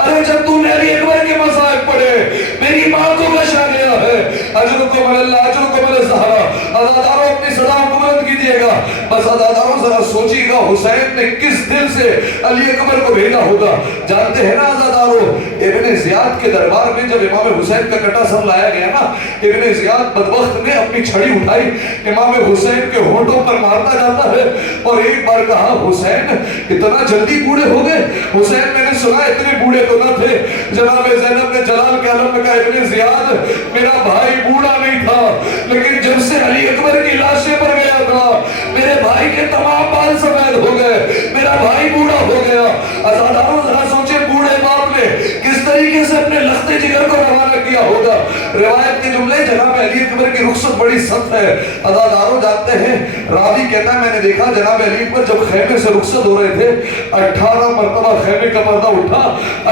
ارے جب تو نے علی اکبر کے مصائب پڑھے میری ماں کو بچا گیا ہے۔ اجرکم اللہ اجرکم الزہرا۔ عزاداروں اپنی صدا کو بلند کیجئے گا۔ بس عزاداروں ذرا سوچیے گا حسین نے کس دل سے علی اکبر کو بھیجا ہوگا؟ جانتے ہیں نا عزاداروں، ابن زیاد کے دربار میں جب امام حسین کا کٹا سر لایا گیا نا، ابن زیاد بدبخت نے اپنی چھڑی اٹھائی، امام حسین کے ہونٹوں پر مارتا جاتا ہے اور ایک بار کہا حسین اتنا جلدی بوڑھے ہو گئے؟ حسین میں نے سنا اتنے بوڑھے تو نہ تھے۔ جناب زینب نے جلال کے عالم میں کہا ابن زیاد میرا بھائی بوڑھا نہیں تھا، لیکن جب سے علی اکبر کی لاشیں پر گیا تھا میرے بھائی کے تمام بال سفید ہو گئے، میرا بھائی بوڑھا ہو گیا۔ عزاداروں ذرا سوچے بوڑھے باپ نے کس طریقے سے اپنے لختے جگر کو روانہ کیا ہوگا۔ روایت کے جملے جناب علی اکبر کی رخصت بڑی سخت ہے، عزاداروں جانتے ہیں، راوی کہتا ہے میں نے دیکھا جناب علی اکبر جب خیمے سے رخصت ہو رہے تھے 18 مرتبہ خیمے کا پردہ اٹھا،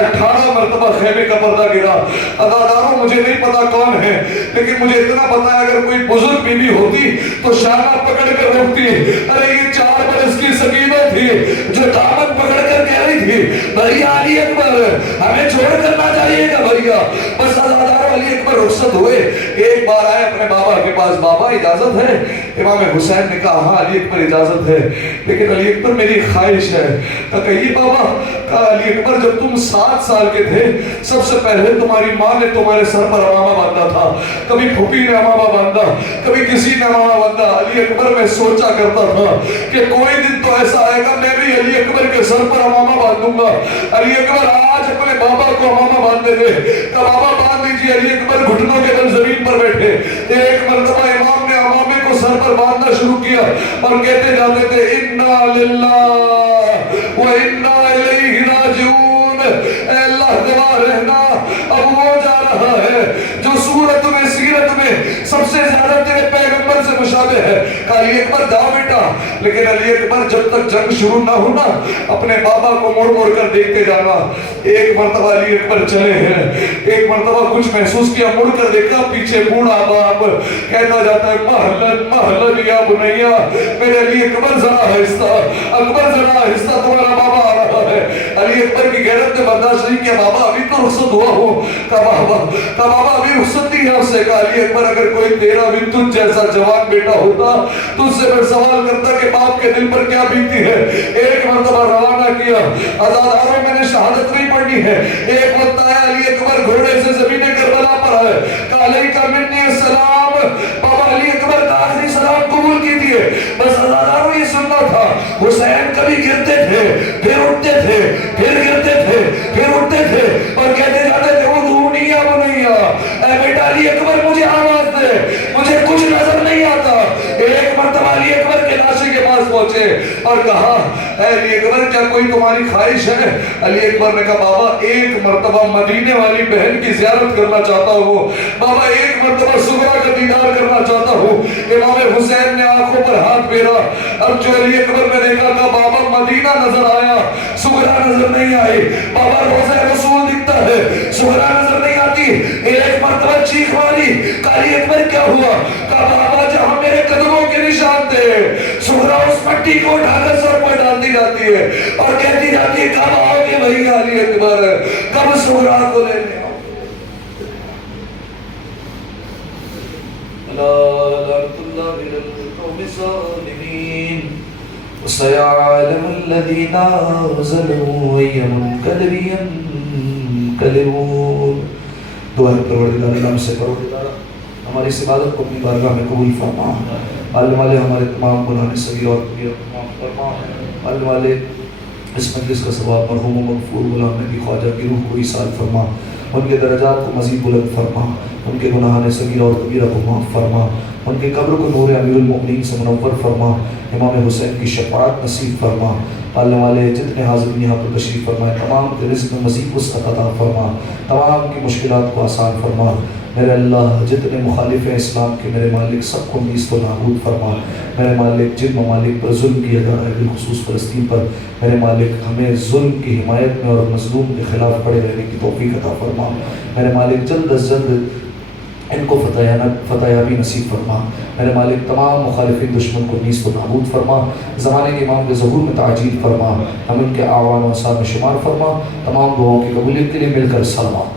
18 مرتبہ خیمے کا پردہ گرا۔ عزاداروں مجھے نہیں پتا کون ہے، لیکن مجھے اتنا پتا ہے اگر کوئی بزرگ بی بی ہوتی تو شانہ پکڑ کر روکتی، ارے یہ 4 برس کی سکینہ تھی جو دامن پکڑ کر کہہ رہی تھی بھیا علی اکبر ہمیں چھوڑ کر نہ جائیے گا بھیا۔ بس عزاداروں علی اکبر رخصت ہوئے، ایک بار آئے اپنے بابا کے پاس، بابا اجازت ہے؟ امام حسین نے کہا ہاں علی اکبر اجازت ہے، لیکن علی اکبر میری خواہش ہے۔ کہا کہیے بابا؟ کہا علی اکبر جب تم 7 سال کے تھے سب سے پہلے تمہاری ماں نے تمہارے سر پر امامہ باندھا تھا، کبھی پھوپھی نے امامہ باندھا، کبھی کسی نے امامہ باندھا۔ علی اکبر میں سوچا کرتا تھا کہ کوئی دن تو ایسا آئے گا میں بھی علی اکبر کے سر پر امامہ باندھوں گا۔ علی اکبر آج اپنے بابا کو امامہ باندھے تھے، کہا بابا باندھ لیجیے۔ علی اکبر گھٹنوں کے بل زمین پر بیٹھے، ایک مرتبہ امام نے امامے کو سر پر باندھنا شروع کیا اور کہتے جاتے تھے انا للہ و انا الیہ راجعون، اے اللہ گواہ رہنا اب وہ جا رہا ہے جو صورت میں سیرت میں سب سے زیادہ تیرے پیغمبر سے مشابہ ہے۔ کہا علی اکبر جاؤ بیٹا، لیکن علی اکبر جب تک جنگ شروع نہ ہونا اپنے بابا کو موڑ موڑ کر دیکھتے جانا۔ ایک مرتبہ علی اکبر چلے ہیں، ایک مرتبہ کچھ محسوس کیا، مڑ کر دیکھا پیچھے بوڑھا باپ کہتا جاتا ہے مہلن مہلن یا بنیا، میرے علی اکبر ذرا آہستہ، اکبر ذرا آہستہ تمہارا بابا آ رہا ہے۔ علی اکبر کی غیرت نے برداشت نہیں کیا، بابا ابھی تو رخصت ہوا ہو۔ کہا بابا ابھی رخصت نہیں ہے آپ سے۔ کہا علی اکبر اگر کوئی تیرا بھی تجھ جیسا جوان بیٹا ہوتا تو اس سے پھر سوال کرتا کہ باپ کے دل پر کیا بیتی ہے۔ ایک مرتبہ روانہ کیا، عزاداروں میں نے شہادت نہیں پڑھنی ہے۔ ایک وقت آیا علی اکبر گھوڑے سے زمین کربلا پر آئے، کہا علیکہ منی السلام، بابا علی اکبر کا آخری سلام قبول کیجئے۔ بس عزاداروں یہ سننا تھا، حسین کبھی گرتے تھے پھر اٹھتے تھے، پھر گرتے تھے پھر اٹھتے تھے اور کہتے جاتے تھے ادعونی یا بنیا، اے بیٹا علی اکبر مجھے آواز دے، مجھے کچھ نظر نہیں آتا۔ ایک مرتبہ علی اکبر کے لاشے کے پاس پہنچے اور کہا اے علی اکبر کیا کوئی تمہاری خواہش ہے؟ علی اکبر نے کہا بابا ایک مرتبہ مدینے والی بہن کی زیارت کرنا چاہتا ہوں، بابا ایک مرتبہ سغرا کا دیدار کرنا چاہتا ہوں۔ امام حسین نے آنکھوں پر ہاتھ پھیرا، اب جو علی اکبر نے دیکھا تھا بابا مدینہ نظر آیا، سغرا نظر نہیں آئی۔ بابا روضہ رسول دکھتا ہے، سغرا نظر نہیں آتی۔ ایک مرتبہ چیخ ماری، کہا علی اکبر کیا ہوا؟ کہا بابا جہاں میرے قدموں کے نشان تھے سغرا اس مٹی کو اٹھا کر سر پر ڈالتی جاتی ہے اور کہتی جاتی ہے کب آؤ گے بھائی علی اکبر، کب سغرا کو لینے آؤ؟ الله إلى القوم الظالمين وسيعلم الذين ظلموا أي منقلب ينقلبون. دعا ہے پروردگار عالم سے، پروردگار ہماری اس عبادت کو اپنی بارگاہ میں قبول فرما. عالم والے ہمارے تمام گناہ صغیر اور کبیر معاف فرما. عالم والے اس مجلس کا ثواب مرحوم و مغفور غلام نبی خواجہ کی روح کو ایصال فرما. ان کے درجات کو مزید بلند فرما. ان کے گناہان صغیر اور کبیرہ کو معاف فرما. ان کے قبر کو نور امیر المؤمنین سے منور فرما. امام حسین کی شفاعت نصیب فرما. عالم والے جتنے حاضرین یہاں پر تشریف فرمائے تمام کے رزق میں مزید وسعت عطا فرما. تمام کی مشکلات کو آسان فرما. میرے اللہ جتنے مخالف ہیں اسلام کے میرے مالک سب کو نیست و نابود فرما. میرے مالک جن ممالک پر ظلم کیا جا رہا ہے بالخصوص فلسطین پر، میرے مالک ہمیں ظلم کی حمایت میں اور مظلوم کے خلاف کھڑے رہنے کی توفیق عطا فرما. میرے مالک جلد از جلد ان کو فتح یابی نصیب فرما. میرے مالک تمام مخالفین دشمن کو نیست و نابود فرما. زمانے کے امام کے ظہور میں تعجیل فرما. ہم ان کے اعوان و انصار میں شمار فرما. تمام دعاؤں کی قبولیت کے لیے مل کر سلام.